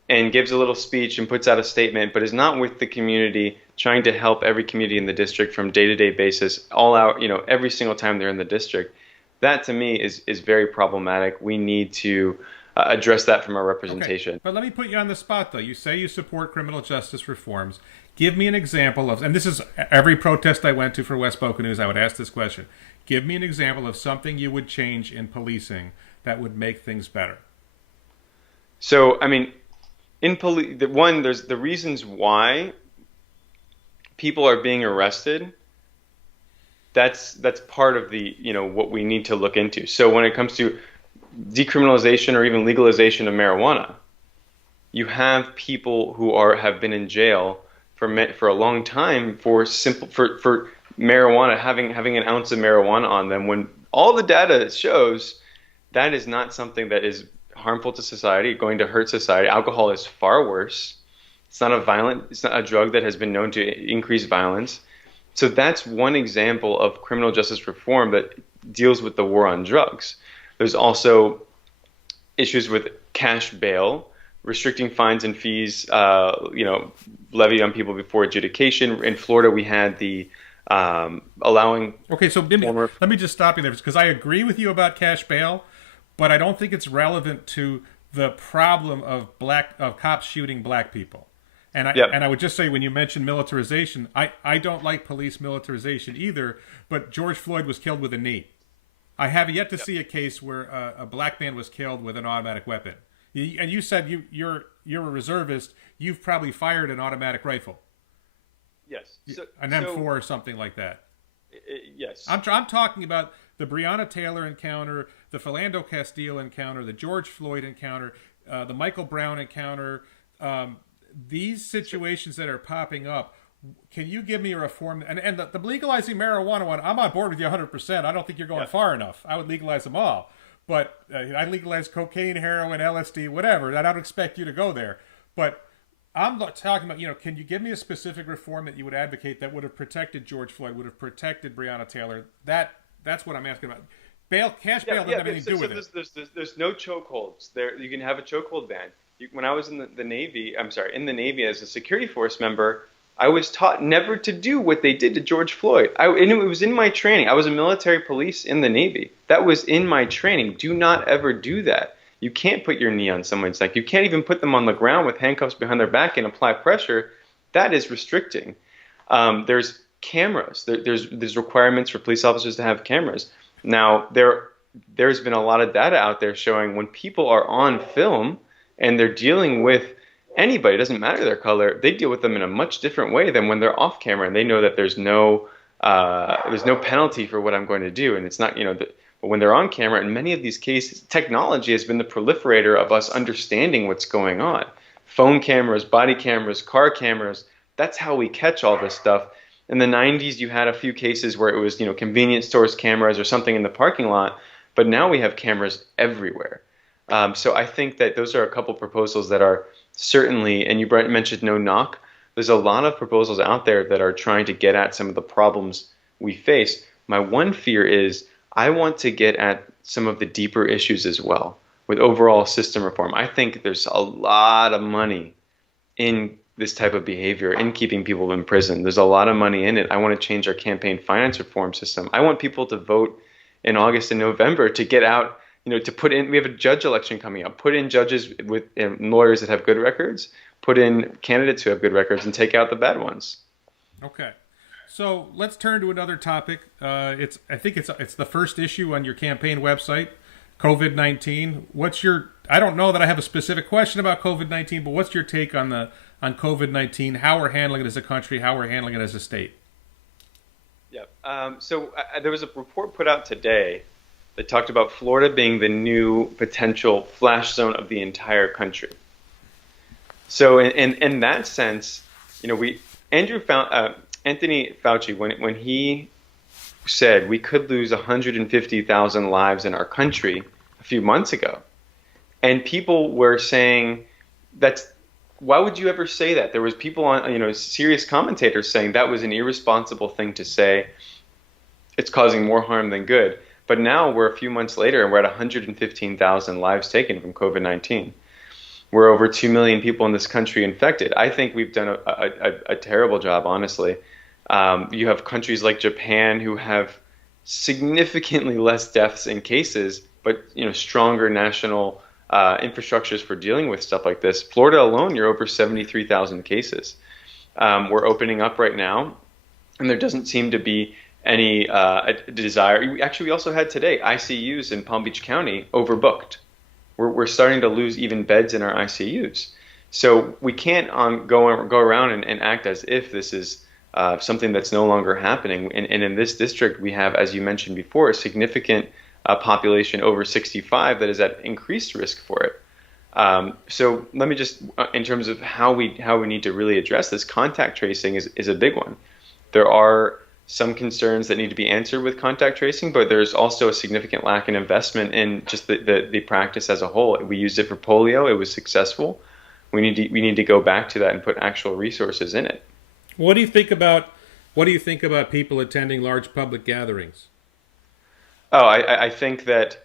and gives a little speech and puts out a statement, but is not with the community, trying to help every community in the district from day-to-day basis, all out, every single time they're in the district. That to me is very problematic. We need to address that from our representation. Okay. But let me put you on the spot, though. You say you support criminal justice reforms. Give me an example of, and this is every protest I went to for West Boca News, I would ask this question. Give me an example of something you would change in policing that would make things better. So, I mean, there's the reasons why people are being arrested. That's part of the, what we need to look into. So when it comes to decriminalization or even legalization of marijuana, you have people who have been in jail for a long time for marijuana, having an ounce of marijuana on them, when all the data shows that is not something that is harmful to society, going to hurt society. Alcohol is far worse. It's not a drug that has been known to increase violence. So that's one example of criminal justice reform that deals with the war on drugs. There's also issues with cash bail, restricting fines and fees, levied on people before adjudication. In Florida, we had the allowing. Okay, so let me just stop you there, because I agree with you about cash bail, but I don't think it's relevant to the problem of cops shooting black people. And I would just say, when you mention militarization, I don't like police militarization either, but George Floyd was killed with a knee. I have yet to see a case where a black man was killed with an automatic weapon. And you said you're a reservist. You've probably fired an automatic rifle. Yes. An M4 or something like that. Yes. I'm talking about the Breonna Taylor encounter, the Philando Castile encounter, the George Floyd encounter, the Michael Brown encounter. These situations that are popping up, can you give me a reform? And the legalizing marijuana one, I'm on board with you 100%. I don't think you're going far enough. I would legalize them all. But I legalize cocaine, heroin, LSD, whatever. I don't expect you to go there. But I'm talking about, can you give me a specific reform that you would advocate that would have protected George Floyd, would have protected Breonna Taylor? That's what I'm asking about. Cash bail doesn't have anything to do with it. There's no chokeholds. You can have a chokehold ban. When I was in the Navy as a security force member, I was taught never to do what they did to George Floyd. And it was in my training. I was a military police in the Navy. That was in my training. Do not ever do that. You can't put your knee on someone's neck. You can't even put them on the ground with handcuffs behind their back and apply pressure. That is restricting. There's cameras. There's requirements for police officers to have cameras. Now, there's been a lot of data out there showing when people are on film and they're dealing with anybody, it doesn't matter their color, they deal with them in a much different way than when they're off camera and they know that there's no penalty for what I'm going to do. And it's not, but when they're on camera, in many of these cases, technology has been the proliferator of us understanding what's going on. Phone cameras, body cameras, car cameras, that's how we catch all this stuff. In the 90s, you had a few cases where it was, convenience stores cameras or something in the parking lot, but now we have cameras everywhere. So I think that those are a couple proposals that are certainly, and you mentioned no knock, there's a lot of proposals out there that are trying to get at some of the problems we face. My one fear is I want to get at some of the deeper issues as well with overall system reform. I think there's a lot of money in this type of behavior, in keeping people in prison. There's a lot of money in it. I want to change our campaign finance reform system. I want people to vote in August and November to get out, to put in, we have a judge election coming up, put in judges with lawyers that have good records, put in candidates who have good records, and take out the bad ones. Okay. So let's turn to another topic. I think it's the first issue on your campaign website, COVID-19. I don't know that I have a specific question about COVID-19, but what's your take on COVID-19, how we're handling it as a country, how we're handling it as a state? Yeah. So there was a report put out today that talked about Florida being the new potential flash zone of the entire country. So in that sense, Anthony Fauci, when he said we could lose 150,000 lives in our country a few months ago, and people were saying why would you ever say that? There was people on, serious commentators saying that was an irresponsible thing to say. It's causing more harm than good. But now we're a few months later and we're at 115,000 lives taken from COVID-19. We're over 2 million people in this country infected. I think we've done a terrible job, honestly. You have countries like Japan who have significantly less deaths and cases, but stronger national infrastructures for dealing with stuff like this. Florida alone, you're over 73,000 cases. We're opening up right now, and there doesn't seem to be any desire. Actually, we also had today ICUs in Palm Beach County overbooked. We're starting to lose even beds in our ICUs. So we can't go around and act as if this is something that's no longer happening. And in this district, we have, as you mentioned before, a significant population over 65 that is at increased risk for it. So let me just, in terms of how we need to really address this, contact tracing is a big one. There are some concerns that need to be answered with contact tracing, but there's also a significant lack in investment in just the practice as a whole. We used it for polio; it was successful. We need to go back to that and put actual resources in it. What do you think about people attending large public gatherings? Oh, I think that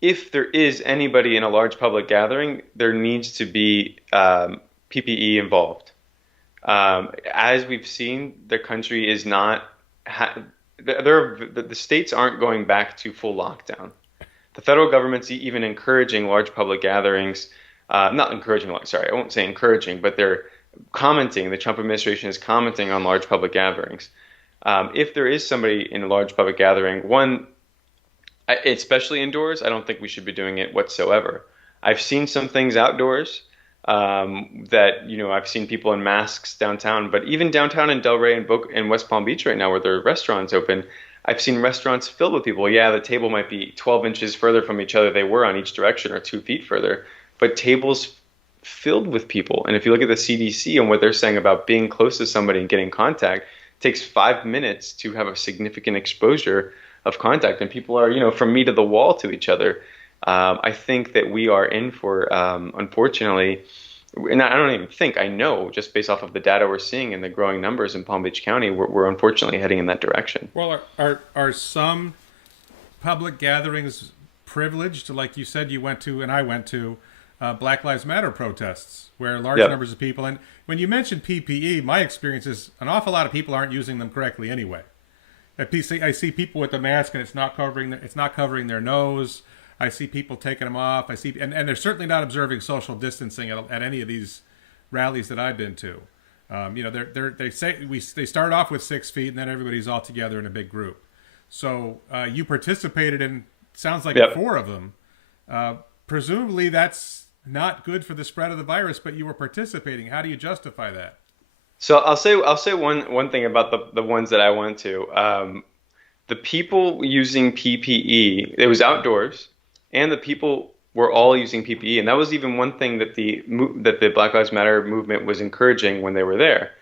if there is anybody in a large public gathering, there needs to be PPE involved. As we've seen, the country is not. The states aren't going back to full lockdown. The federal government's even encouraging large public gatherings. Not encouraging, sorry, I won't say encouraging, but they're commenting. The Trump administration is commenting on large public gatherings. If there is somebody in a large public gathering, one, especially indoors, I don't think we should be doing it whatsoever. I've seen some things outdoors that, I've seen people in masks downtown, but even downtown in Delray and West Palm Beach right now, where there are restaurants open, I've seen restaurants filled with people. Yeah, the table might be 12 inches further from each other they were on each direction, or 2 feet further, but tables filled with people. And if you look at the CDC and what they're saying about being close to somebody and getting contact, it takes 5 minutes to have a significant exposure of contact, and people are, from me to the wall to each other. I think that we are in for, unfortunately, and I don't even think, I know, just based off of the data we're seeing and the growing numbers in Palm Beach County, we're unfortunately heading in that direction. Well, are some public gatherings privileged? Like you said, you went to, and I went to, Black Lives Matter protests where large Yep. numbers of people, and when you mentioned PPE, my experience is an awful lot of people aren't using them correctly anyway. I see people with the mask and it's not covering their nose. I see people taking them off. And they're certainly not observing social distancing at any of these rallies that I've been to. They start off with 6 feet and then everybody's all together in a big group. So you participated in, sounds like, Yep. 4 of them. Presumably that's not good for the spread of the virus, but you were participating. How do you justify that? So I'll say one thing about the ones that I went to. The people using PPE, it was outdoors, and the people were all using PPE, and that was even one thing that the Black Lives Matter movement was encouraging when they were there.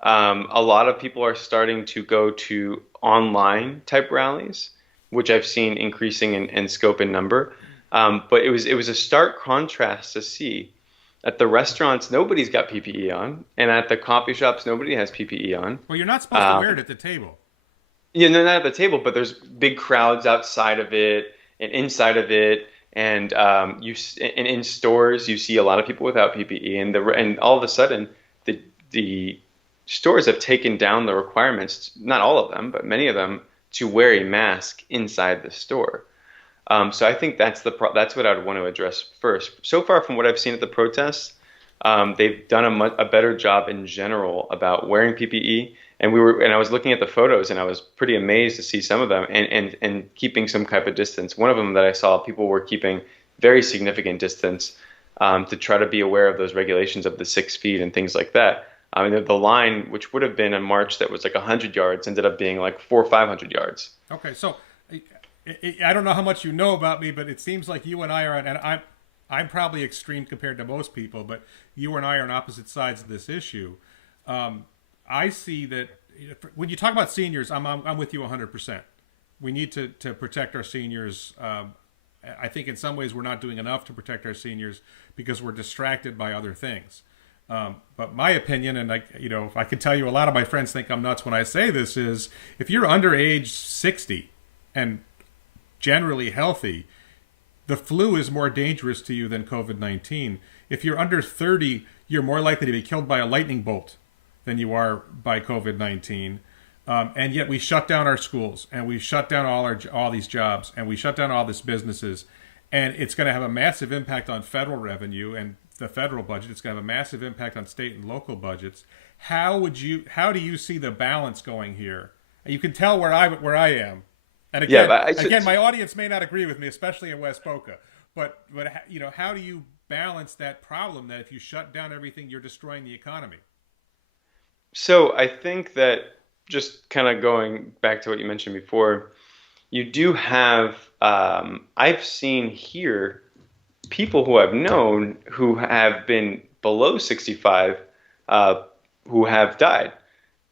A lot of people are starting to go to online type rallies, which I've seen increasing in scope and number. But it was a stark contrast to see. At the restaurants, nobody's got PPE on, and at the coffee shops, nobody has PPE on. Well, you're not supposed to wear it at the table. Yeah, no, not at the table, but there's big crowds outside of it and inside of it, and and in stores you see a lot of people without PPE, and all of a sudden the stores have taken down the requirements, not all of them, but many of them, to wear a mask inside the store. So I think that's what I would want to address first. So far, from what I've seen at the protests, they've done a better job in general about wearing PPE. And I was looking at the photos, and I was pretty amazed to see some of them and keeping some type of distance. One of them that I saw, people were keeping very significant distance to try to be aware of those regulations of the 6 feet and things like that. I mean, the line, which would have been a march that was like 100 yards, ended up being like 400 or 500 yards. Okay, so I don't know how much you know about me, but it seems like you and I are on, and I'm probably extreme compared to most people, but you and I are on opposite sides of this issue. I see that when you talk about seniors, I'm with you 100%. We need to protect our seniors. I think in some ways we're not doing enough to protect our seniors because we're distracted by other things. But my opinion, and I can tell you a lot of my friends think I'm nuts when I say this, is if you're under age 60 and generally healthy, the flu is more dangerous to you than COVID-19. If you're under 30, you're more likely to be killed by a lightning bolt than you are by COVID-19. And yet we shut down our schools, and we shut down all these jobs, and we shut down all these businesses. And it's going to have a massive impact on federal revenue and the federal budget. It's going to have a massive impact on state and local budgets. How do you see the balance going here? You can tell where I am. And again, my audience may not agree with me, especially in West Boca. But how do you balance that problem that if you shut down everything, you're destroying the economy? So I think that, just kind of going back to what you mentioned before, you do have, I've seen here people who I've known who have been below 65 uh, who have died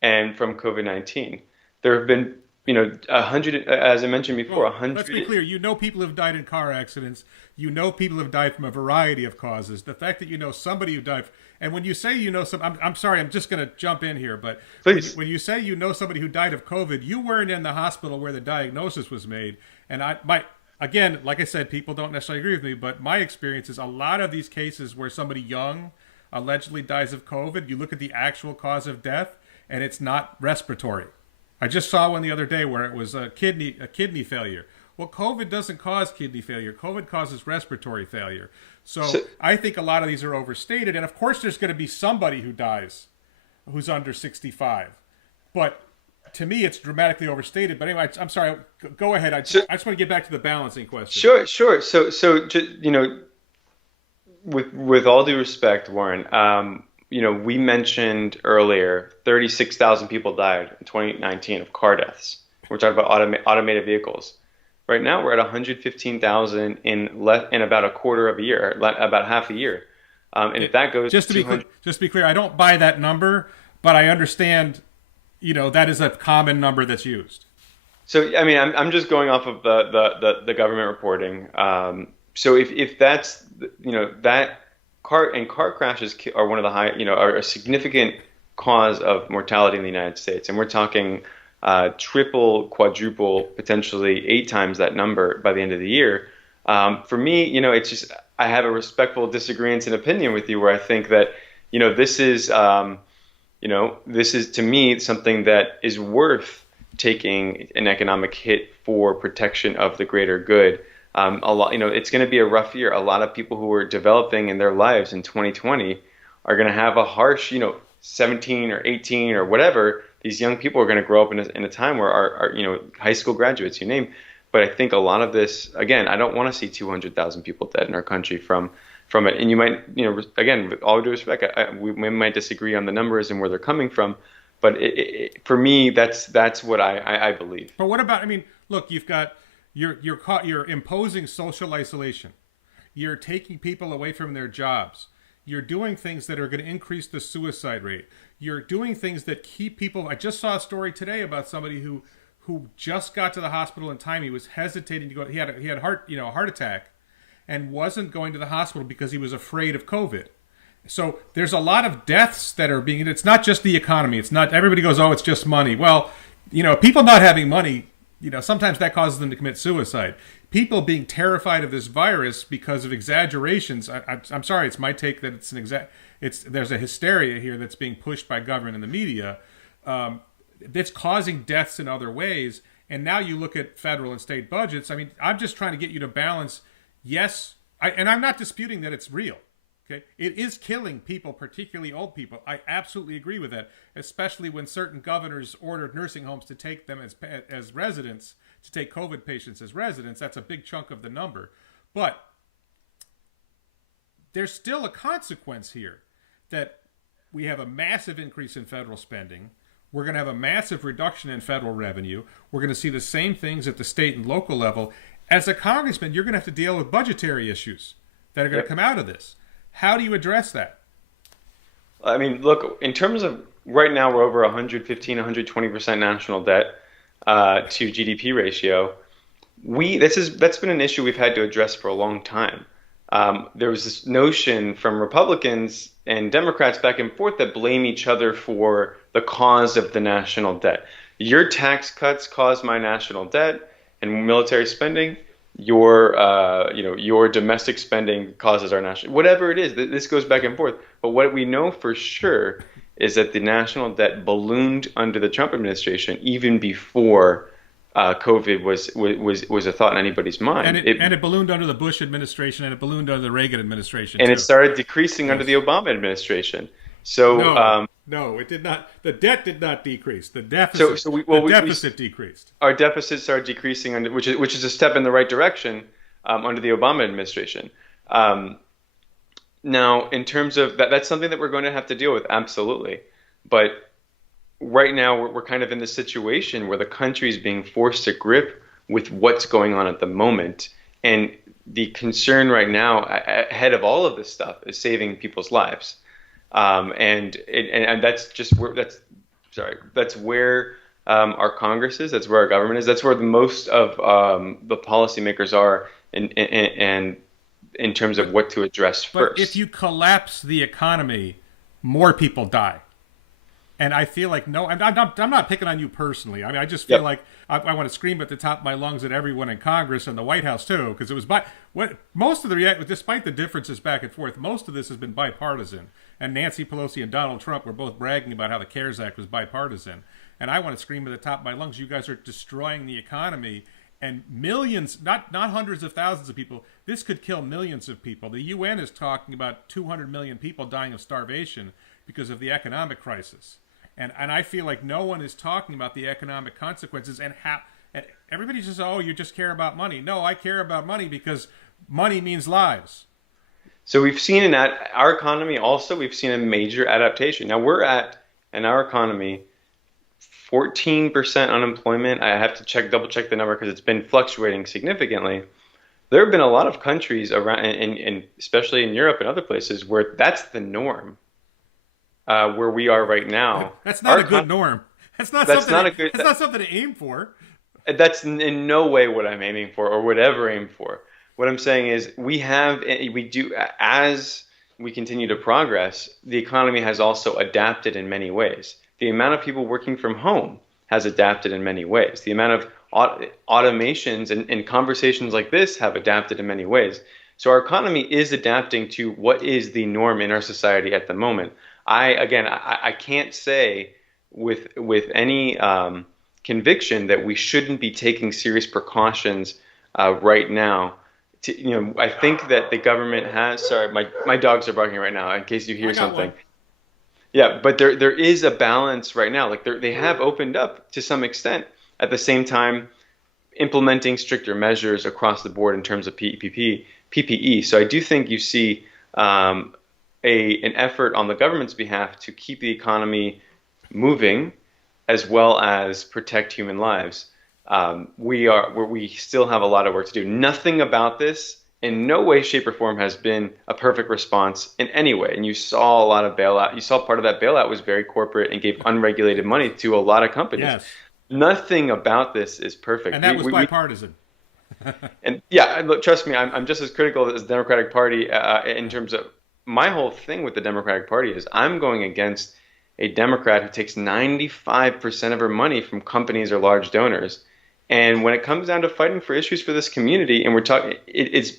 and from COVID-19. There have been, 100, as I mentioned before, Well, let's 100. be clear. You know people have died in car accidents. You know people have died from a variety of causes. The fact that you know somebody who died, and when you say you know some, I'm sorry, I'm just going to jump in here, but Please. when you say you know somebody who died of COVID, you weren't in the hospital where the diagnosis was made. And again, like I said, people don't necessarily agree with me, but my experience is a lot of these cases where somebody young allegedly dies of COVID, you look at the actual cause of death, and it's not respiratory. I just saw one the other day where it was a kidney failure. Well, COVID doesn't cause kidney failure. COVID causes respiratory failure. So I think a lot of these are overstated. And of course, there's going to be somebody who dies who's under 65. But to me, it's dramatically overstated. But anyway, I'm sorry. Go ahead. I just want to get back to the balancing question. Sure. So with all due respect, Warren, we mentioned earlier 36,000 people died in 2019 of car deaths. We're talking about automated vehicles. Right now, we're at 115,000 in about a quarter of a year, about half a year. And if that goes just to be clear, I don't buy that number, but I understand, that is a common number that's used. So I mean, I'm just going off of the government reporting. So if that's that car crashes are one of the high are a significant cause of mortality in the United States, and we're talking triple, quadruple, potentially 8 times that number by the end of the year. For me, it's just I have a respectful disagreement in opinion with you, where I think that this is this is to me something that is worth taking an economic hit for protection of the greater good. It's going to be a rough year. A lot of people who are developing in their lives in 2020 are going to have a harsh, 17 or 18 or whatever. These young people are going to grow up in a time where our high school graduates, you name. But I think a lot of this, again, I don't want to see 200,000 people dead in our country from it. And you might, again, with all due respect, we might disagree on the numbers and where they're coming from. But for me, that's what I believe. But what about? I mean, look, you've got you're imposing social isolation. You're taking people away from their jobs. You're doing things that are going to increase the suicide rate. You're doing things that keep people. I just saw a story today about somebody who just got to the hospital in time. He was hesitating to go. He had a heart attack, and wasn't going to the hospital because he was afraid of COVID. So there's a lot of deaths that are being. It's not just the economy. It's not everybody goes, oh, it's just money. Well, people not having money. Sometimes that causes them to commit suicide. People being terrified of this virus because of exaggerations. I'm sorry, it's my take that there's a hysteria here that's being pushed by government and the media that's causing deaths in other ways. And now you look at federal and state budgets. I mean, I'm just trying to get you to balance. Yes, and I'm not disputing that it's real. Okay, it is killing people, particularly old people. I absolutely agree with that, especially when certain governors ordered nursing homes to take them as residents, to take COVID patients as residents. That's a big chunk of the number. But there's still a consequence here that we have a massive increase in federal spending. We're going to have a massive reduction in federal revenue. We're going to see the same things at the state and local level. As a congressman, you're going to have to deal with budgetary issues that are going to come out of this. How do you address that? I mean, look, in terms of right now, we're over 115, 120% national debt to GDP ratio. That's been an issue we've had to address for a long time. There was this notion from Republicans and Democrats back and forth that blame each other for the cause of the national debt. Your tax cuts caused my national debt and military spending. Your domestic spending causes our national, whatever it is. This goes back and forth. But what we know for sure is that the national debt ballooned under the Trump administration even before COVID was a thought in anybody's mind. And it ballooned under the Bush administration, and it ballooned under the Reagan administration. And too. It started decreasing under the Obama administration. So no, it did not. The debt did not decrease. The deficit. Deficit decreased. Our deficit started decreasing under, which is a step in the right direction under the Obama administration. Now, in terms of that's something that we're going to have to deal with, absolutely. But right now, we're kind of in the situation where the country is being forced to grip with what's going on at the moment. And the concern right now, ahead of all of this stuff, is saving people's lives. And that's just where that's where our Congress is. That's where our government is. That's where the most of the policymakers are in terms of what to address But first. if you collapse the economy, more people die. And I feel like no, I'm not picking on you personally. I mean, I just feel Yep. like I want to scream at the top of my lungs at everyone in Congress and the White House too, because it was most of the despite the differences back and forth, most of this has been bipartisan. And Nancy Pelosi and Donald Trump were both bragging about how the CARES Act was bipartisan. And I want to scream at the top of my lungs, you guys are destroying the economy, and millions, not hundreds of thousands of people. This could kill millions of people. The UN is talking about 200 million people dying of starvation because of the economic crisis. And I feel like no one is talking about the economic consequences and how and everybody says, oh, you just care about money. No, I care about money because money means lives. So we've seen in our economy also, we've seen a major adaptation. Now we're at, in our economy, 14% unemployment. I have to double check the number because it's been fluctuating significantly. There have been a lot of countries around, and especially in Europe and other places, where that's the norm. Where we are right now. That's not a good norm. That's not something to aim for. That's in no way what I'm aiming for or would ever aim for. What I'm saying is as we continue to progress, the economy has also adapted in many ways. The amount of people working from home has adapted in many ways. The amount of automations and conversations like this have adapted in many ways. So our economy is adapting to what is the norm in our society at the moment. I can't say with any conviction that we shouldn't be taking serious precautions right now. I think that the government has. Sorry, my dogs are barking right now. In case you hear something. One. Yeah, but there is a balance right now. Like they have opened up to some extent. At the same time, implementing stricter measures across the board in terms of PPE. So I do think you see an effort on the government's behalf to keep the economy moving, as well as protect human lives. We still have a lot of work to do. Nothing about this, in no way, shape, or form, has been a perfect response in any way. And you saw a lot of bailout. You saw part of that bailout was very corporate and gave unregulated money to a lot of companies. Yes. Nothing about this is perfect. And that was bipartisan. And yeah, look, trust me, I'm just as critical as the Democratic Party in terms of my whole thing with the Democratic Party is I'm going against a Democrat who takes 95% of her money from companies or large donors. And when it comes down to fighting for issues for this community, and we're talking, it's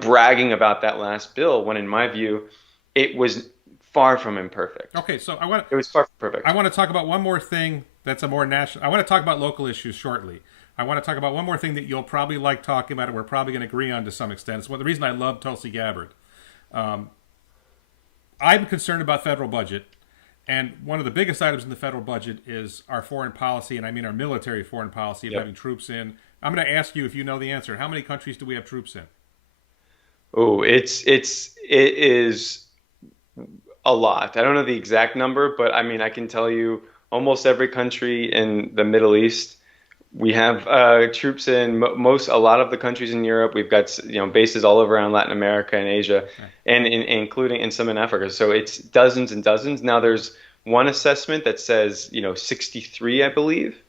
bragging about that last bill, when in my view, it was far from imperfect. Okay, so it was far from perfect. I want to talk about one more thing that's a more national. I want to talk about local issues shortly. I want to talk about one more thing that you'll probably like talking about, and we're probably going to agree on to some extent. It's the reason I love Tulsi Gabbard. I'm concerned about federal budget, and one of the biggest items in the federal budget is our foreign policy, and I mean our military foreign policy of having troops in. I'm going to ask you if you know the answer. How many countries do we have troops in? Oh, it is a lot. I don't know the exact number, but I mean I can tell you almost every country in the Middle East. We have troops in a lot of the countries in Europe. We've got bases all over around Latin America and Asia, and including in some in Africa. So it's dozens and dozens. Now there's one assessment that says 63, I believe.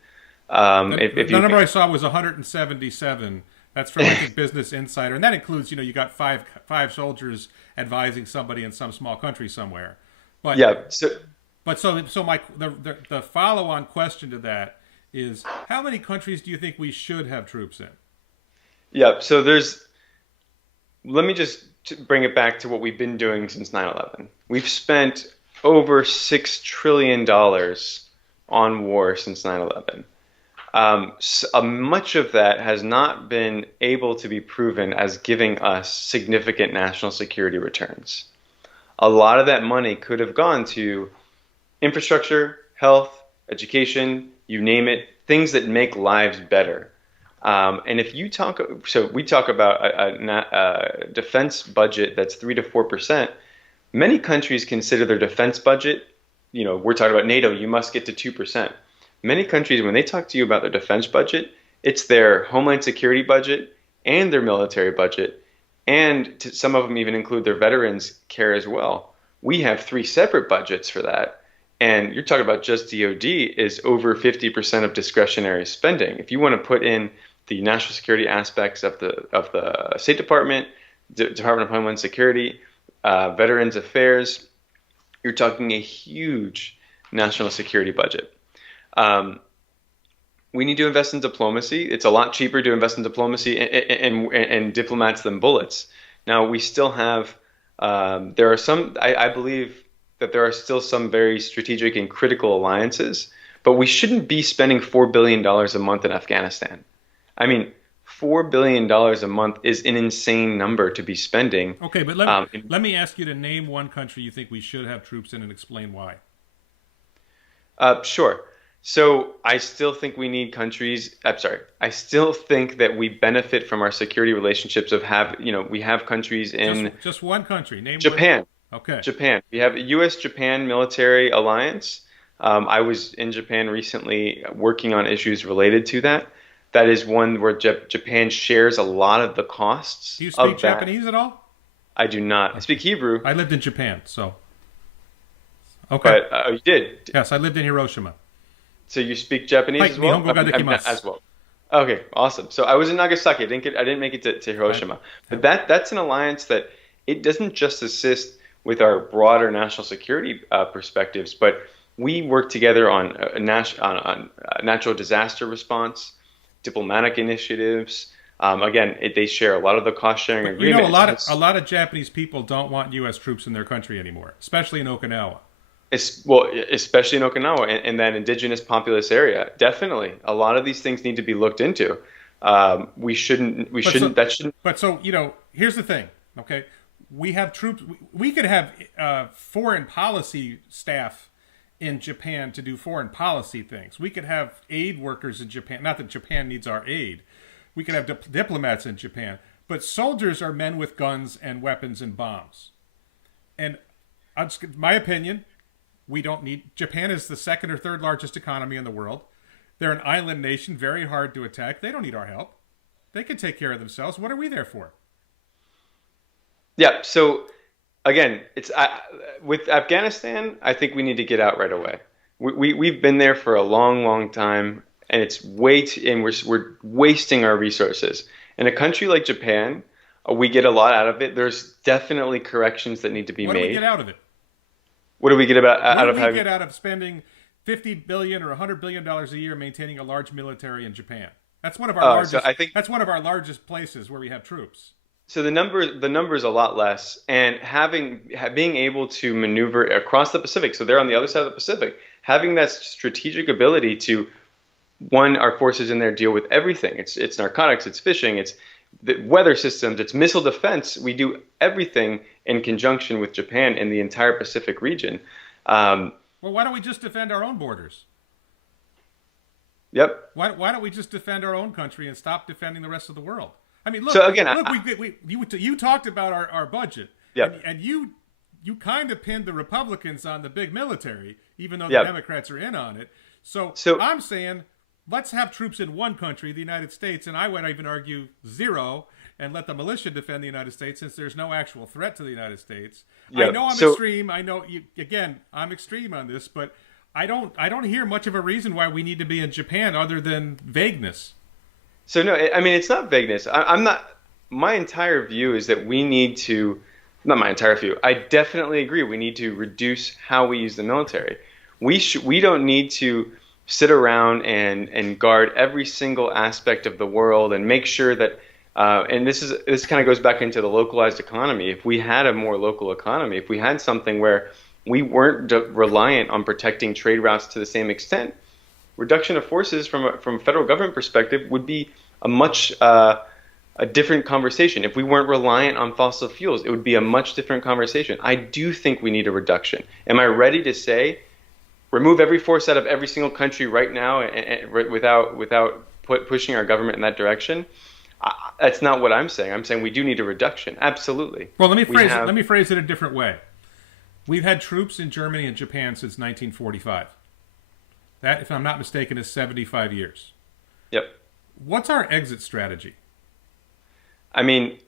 The number I saw was 177. That's from I think Business Insider, and that includes you got five soldiers advising somebody in some small country somewhere. But yeah. The follow-on question to that is how many countries do you think we should have troops in? Yeah, so let me just bring it back to what we've been doing since 9/11. We've spent over $6 trillion on war since 9/11. Much of that has not been able to be proven as giving us significant national security returns. A lot of that money could have gone to infrastructure, health, education, you name it, things that make lives better. And if you we talk about a defense budget that's 3 to 4%. Many countries consider their defense budget, we're talking about NATO, you must get to 2%. Many countries, when they talk to you about their defense budget, It's their homeland security budget and their military budget, and some of them even include their veterans care as well. We have three separate budgets for that. And you're talking about just DoD is over 50% of discretionary spending. If you want to put in the national security aspects of the State Department, Department of Homeland Security, Veterans Affairs, you're talking a huge national security budget. We need to invest in diplomacy. It's a lot cheaper to invest in diplomacy and diplomats than bullets. Now, we still have, there are some, I believe that there are still some very strategic and critical alliances, but we shouldn't be spending $4 billion a month in Afghanistan. I mean, $4 billion a month is an insane number to be spending. Okay, but let me ask you to name one country you think we should have troops in and explain why. Sure. So I still think we need countries. I'm sorry. I still think that we benefit from our security relationships we have countries in just one country. Name Japan. One. Okay. Japan. We have a U.S.-Japan military alliance. I was in Japan recently working on issues related to that. That is one where Japan shares a lot of the costs. Do you speak Japanese at all? I do not. I speak Hebrew. I lived in Japan, so. Okay. But you did? Yes, I lived in Hiroshima. So you speak Japanese as well? As well. Okay, awesome. So I was in Nagasaki. I didn't make it to Hiroshima. Right. But that's an alliance that it doesn't just assist with our broader national security perspectives, but we work together on natural disaster response, diplomatic initiatives. Again, they share a lot of the cost-sharing agreements. A lot of Japanese people don't want U.S. troops in their country anymore, especially in Okinawa. Especially in Okinawa and that indigenous populous area. Definitely, a lot of these things need to be looked into. We shouldn't. But here's the thing. Okay, we have troops. We could have foreign policy staff in Japan to do foreign policy things. We could have aid workers in Japan. Not that Japan needs our aid. We could have diplomats in Japan. But soldiers are men with guns and weapons and bombs. And my opinion. We don't need... Japan is the second or third largest economy in the world. They're an island nation, very hard to attack. They don't need our help. They can take care of themselves. What are we there for? Yeah, so again, with Afghanistan, I think we need to get out right away. We've been there for a long, long time, and we're wasting our resources. In a country like Japan, we get a lot out of it. There's definitely corrections that need to be made. What do we get out of it? What do we get out of spending $50 billion or $100 billion a year maintaining a large military in Japan? That's one of our largest. That's one of our largest places where we have troops. So the number is a lot less, and being able to maneuver across the Pacific. So they're on the other side of the Pacific, having that strategic ability to, our forces in there deal with everything. It's narcotics, it's fishing, it's the weather systems, it's missile defense. We do everything in conjunction with Japan in the entire Pacific region. Well, why don't we just defend our own borders? Yep. Why don't we just defend our own country and stop defending the rest of the world? I mean, look. So again, you talked about our budget, yep. and you kind of pinned the Republicans on the big military, even though the yep. Democrats are in on it. So I'm saying, let's have troops in one country, the United States, and I would even argue zero, and let the militia defend the United States since there's no actual threat to the United States. Yep. I know I'm extreme. I know I'm extreme on this, but I don't hear much of a reason why we need to be in Japan other than vagueness. So no, I mean, it's not vagueness. I'm not. My entire view is that we need to. Not my entire view. I definitely agree. We need to reduce how we use the military. We don't need to sit around and guard every single aspect of the world and make sure that. And this kind of goes back into the localized economy. If we had a more local economy, if we had something where we weren't reliant on protecting trade routes to the same extent, reduction of forces from a federal government perspective would be a much a different conversation. If we weren't reliant on fossil fuels, it would be a much different conversation. I do think we need a reduction. Am I ready to say remove every force out of every single country right now and without pushing our government in that direction? That's not what I'm saying. I'm saying we do need a reduction. Absolutely. Well, let me phrase it a different way. We've had troops in Germany and Japan since 1945. That, if I'm not mistaken, is 75 years. Yep. What's our exit strategy? I mean,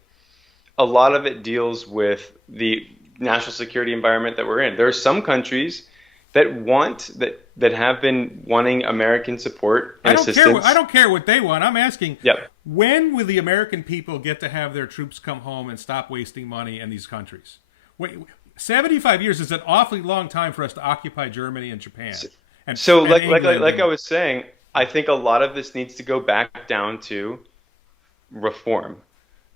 a lot of it deals with the national security environment that we're in. There are some countries that have been wanting American support and I assistance. don't care what they want. I'm asking, Yep. when will the American people get to have their troops come home and stop wasting money in these countries? Wait, 75 years is an awfully long time for us to occupy Germany and Japan So, and like, England like I and was saying, I think a lot of this needs to go back down to reform.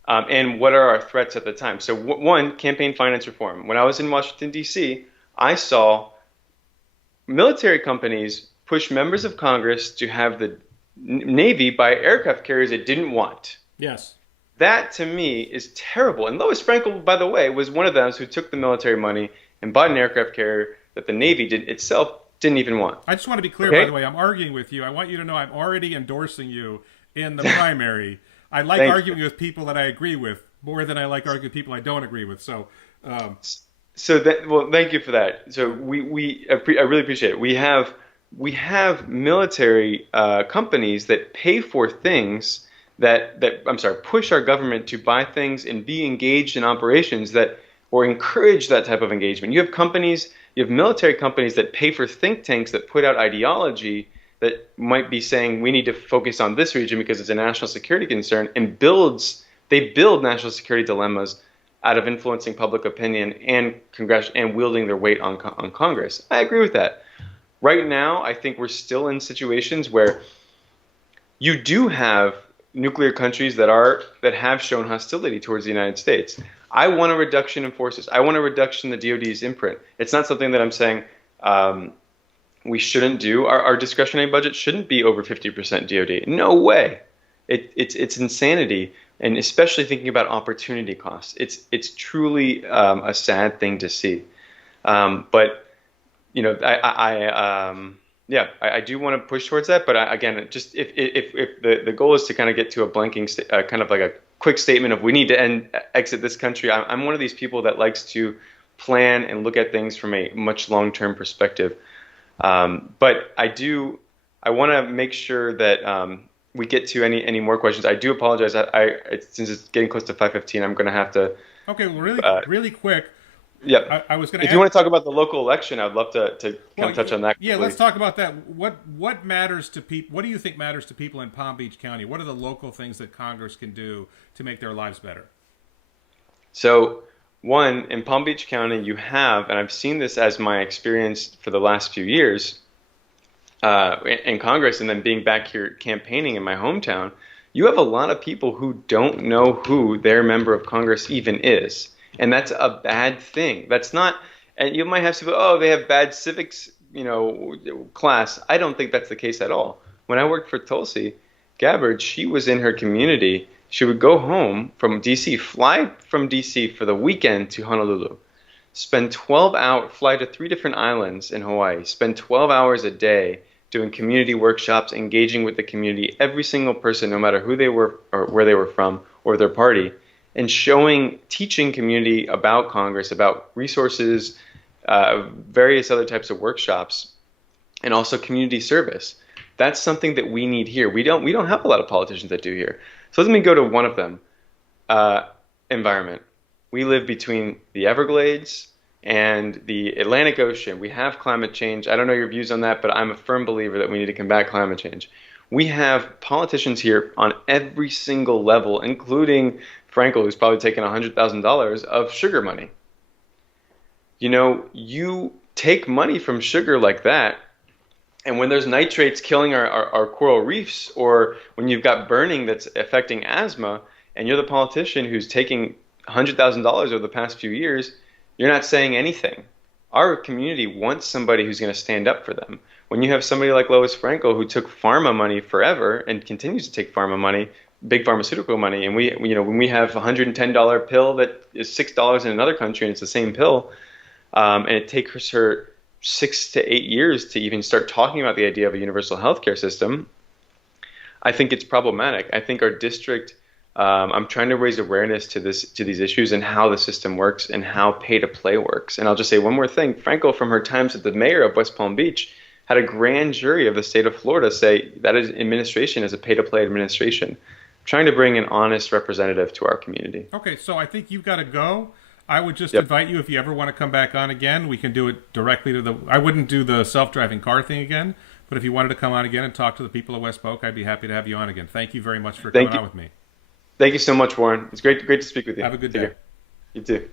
And what are our threats at the time? So, one, campaign finance reform. When I was in Washington, D.C., I saw military companies push members of Congress to have the Navy buy aircraft carriers it didn't want. yes. That to me is terrible. And Lois Frankel, by the way, was one of those who took the military money and bought an aircraft carrier that the Navy didn't even want. I just want to be clear, by Okay? the way, I'm arguing with you. I want you to know I'm already endorsing you in the primary. I like Thank arguing with people that I agree with more than I like arguing with people I don't agree with. So, So that, well, thank you for that. So I really appreciate it. We have military companies that pay for things that I'm sorry, push our government to buy things and be engaged in operations that or encourage that type of engagement. You have military companies that pay for think tanks that put out ideology that might be saying we need to focus on this region because it's a national security concern, and they build national security dilemmas out of influencing public opinion and wielding their weight on Congress. I agree with that. Right now, I think we're still in situations where you do have nuclear countries that have shown hostility towards the United States. I want a reduction in forces. I want a reduction in the DoD's imprint. It's not something that I'm saying we shouldn't do. Our discretionary budget shouldn't be over 50% DoD. No way. It's insanity, and especially thinking about opportunity costs. It's truly a sad thing to see. But you know, I do want to push towards that. But again, just if the goal is to kind of get to a kind of like a quick statement of we need to exit this country, I'm one of these people that likes to plan and look at things from a much long-term perspective. But I want to make sure that we get to any more questions. I do apologize. Since it's getting close to 5:15, I'm going to have to. okay, well, really quick. Yeah. I was going to. If you want to talk about the local election, I'd love to kind of touch on that. Yeah, quickly. let's talk about that. What matters to people? What do you think matters to people in Palm Beach County? What are the local things that Congress can do to make their lives better? So, one, in Palm Beach County, you have, and I've seen this as my experience for the last few years in Congress and then being back here campaigning in my hometown, you have a lot of people who don't know who their member of Congress even is. And that's a bad thing. That's not, and you might have to go, oh, they have bad civics, class. I don't think that's the case at all. When I worked for Tulsi Gabbard, she was in her community. She would go home from D.C., fly from D.C. for the weekend to Honolulu, spend 12 hours, fly to 3 different islands in Hawaii, spend 12 hours a day doing community workshops, engaging with the community, every single person, no matter who they were or where they were from or their party, and teaching community about Congress, about resources, various other types of workshops, and also community service. That's something that we need here. We don't have a lot of politicians that do here. So let me go to one of them. Environment. We live between the Everglades and the Atlantic Ocean. We have climate change. I don't know your views on that, but I'm a firm believer that we need to combat climate change. We have politicians here on every single level, including Frankel, who's probably taken $100,000 of sugar money. You take money from sugar like that, and when there's nitrates killing our coral reefs, or when you've got burning that's affecting asthma, and you're the politician who's taking $100,000 over the past few years, you're not saying anything. Our community wants somebody who's going to stand up for them. When you have somebody like Lois Frankel, who took pharma money forever and continues to take pharma money, big pharmaceutical money, and when we have a $110 pill that is $6 in another country and it's the same pill, and it takes her 6 to 8 years to even start talking about the idea of a universal healthcare system, I think it's problematic. I think our district, I'm trying to raise awareness to these issues and how the system works and how pay to play works. And I'll just say one more thing. Frankel, from her times as the mayor of West Palm Beach, had a grand jury of the state of Florida say that administration is a pay-to-play administration, trying to bring an honest representative to our community. Okay, so I think you've got to go. I would just Yep. invite you, if you ever want to come back on again, we can do it directly to the... I wouldn't do the self-driving car thing again, but if you wanted to come on again and talk to the people of West Boca, I'd be happy to have you on again. Thank you very much for coming on with me. Thank you so much, Warren. It's great to speak with you. Have a good Take day. care. You too.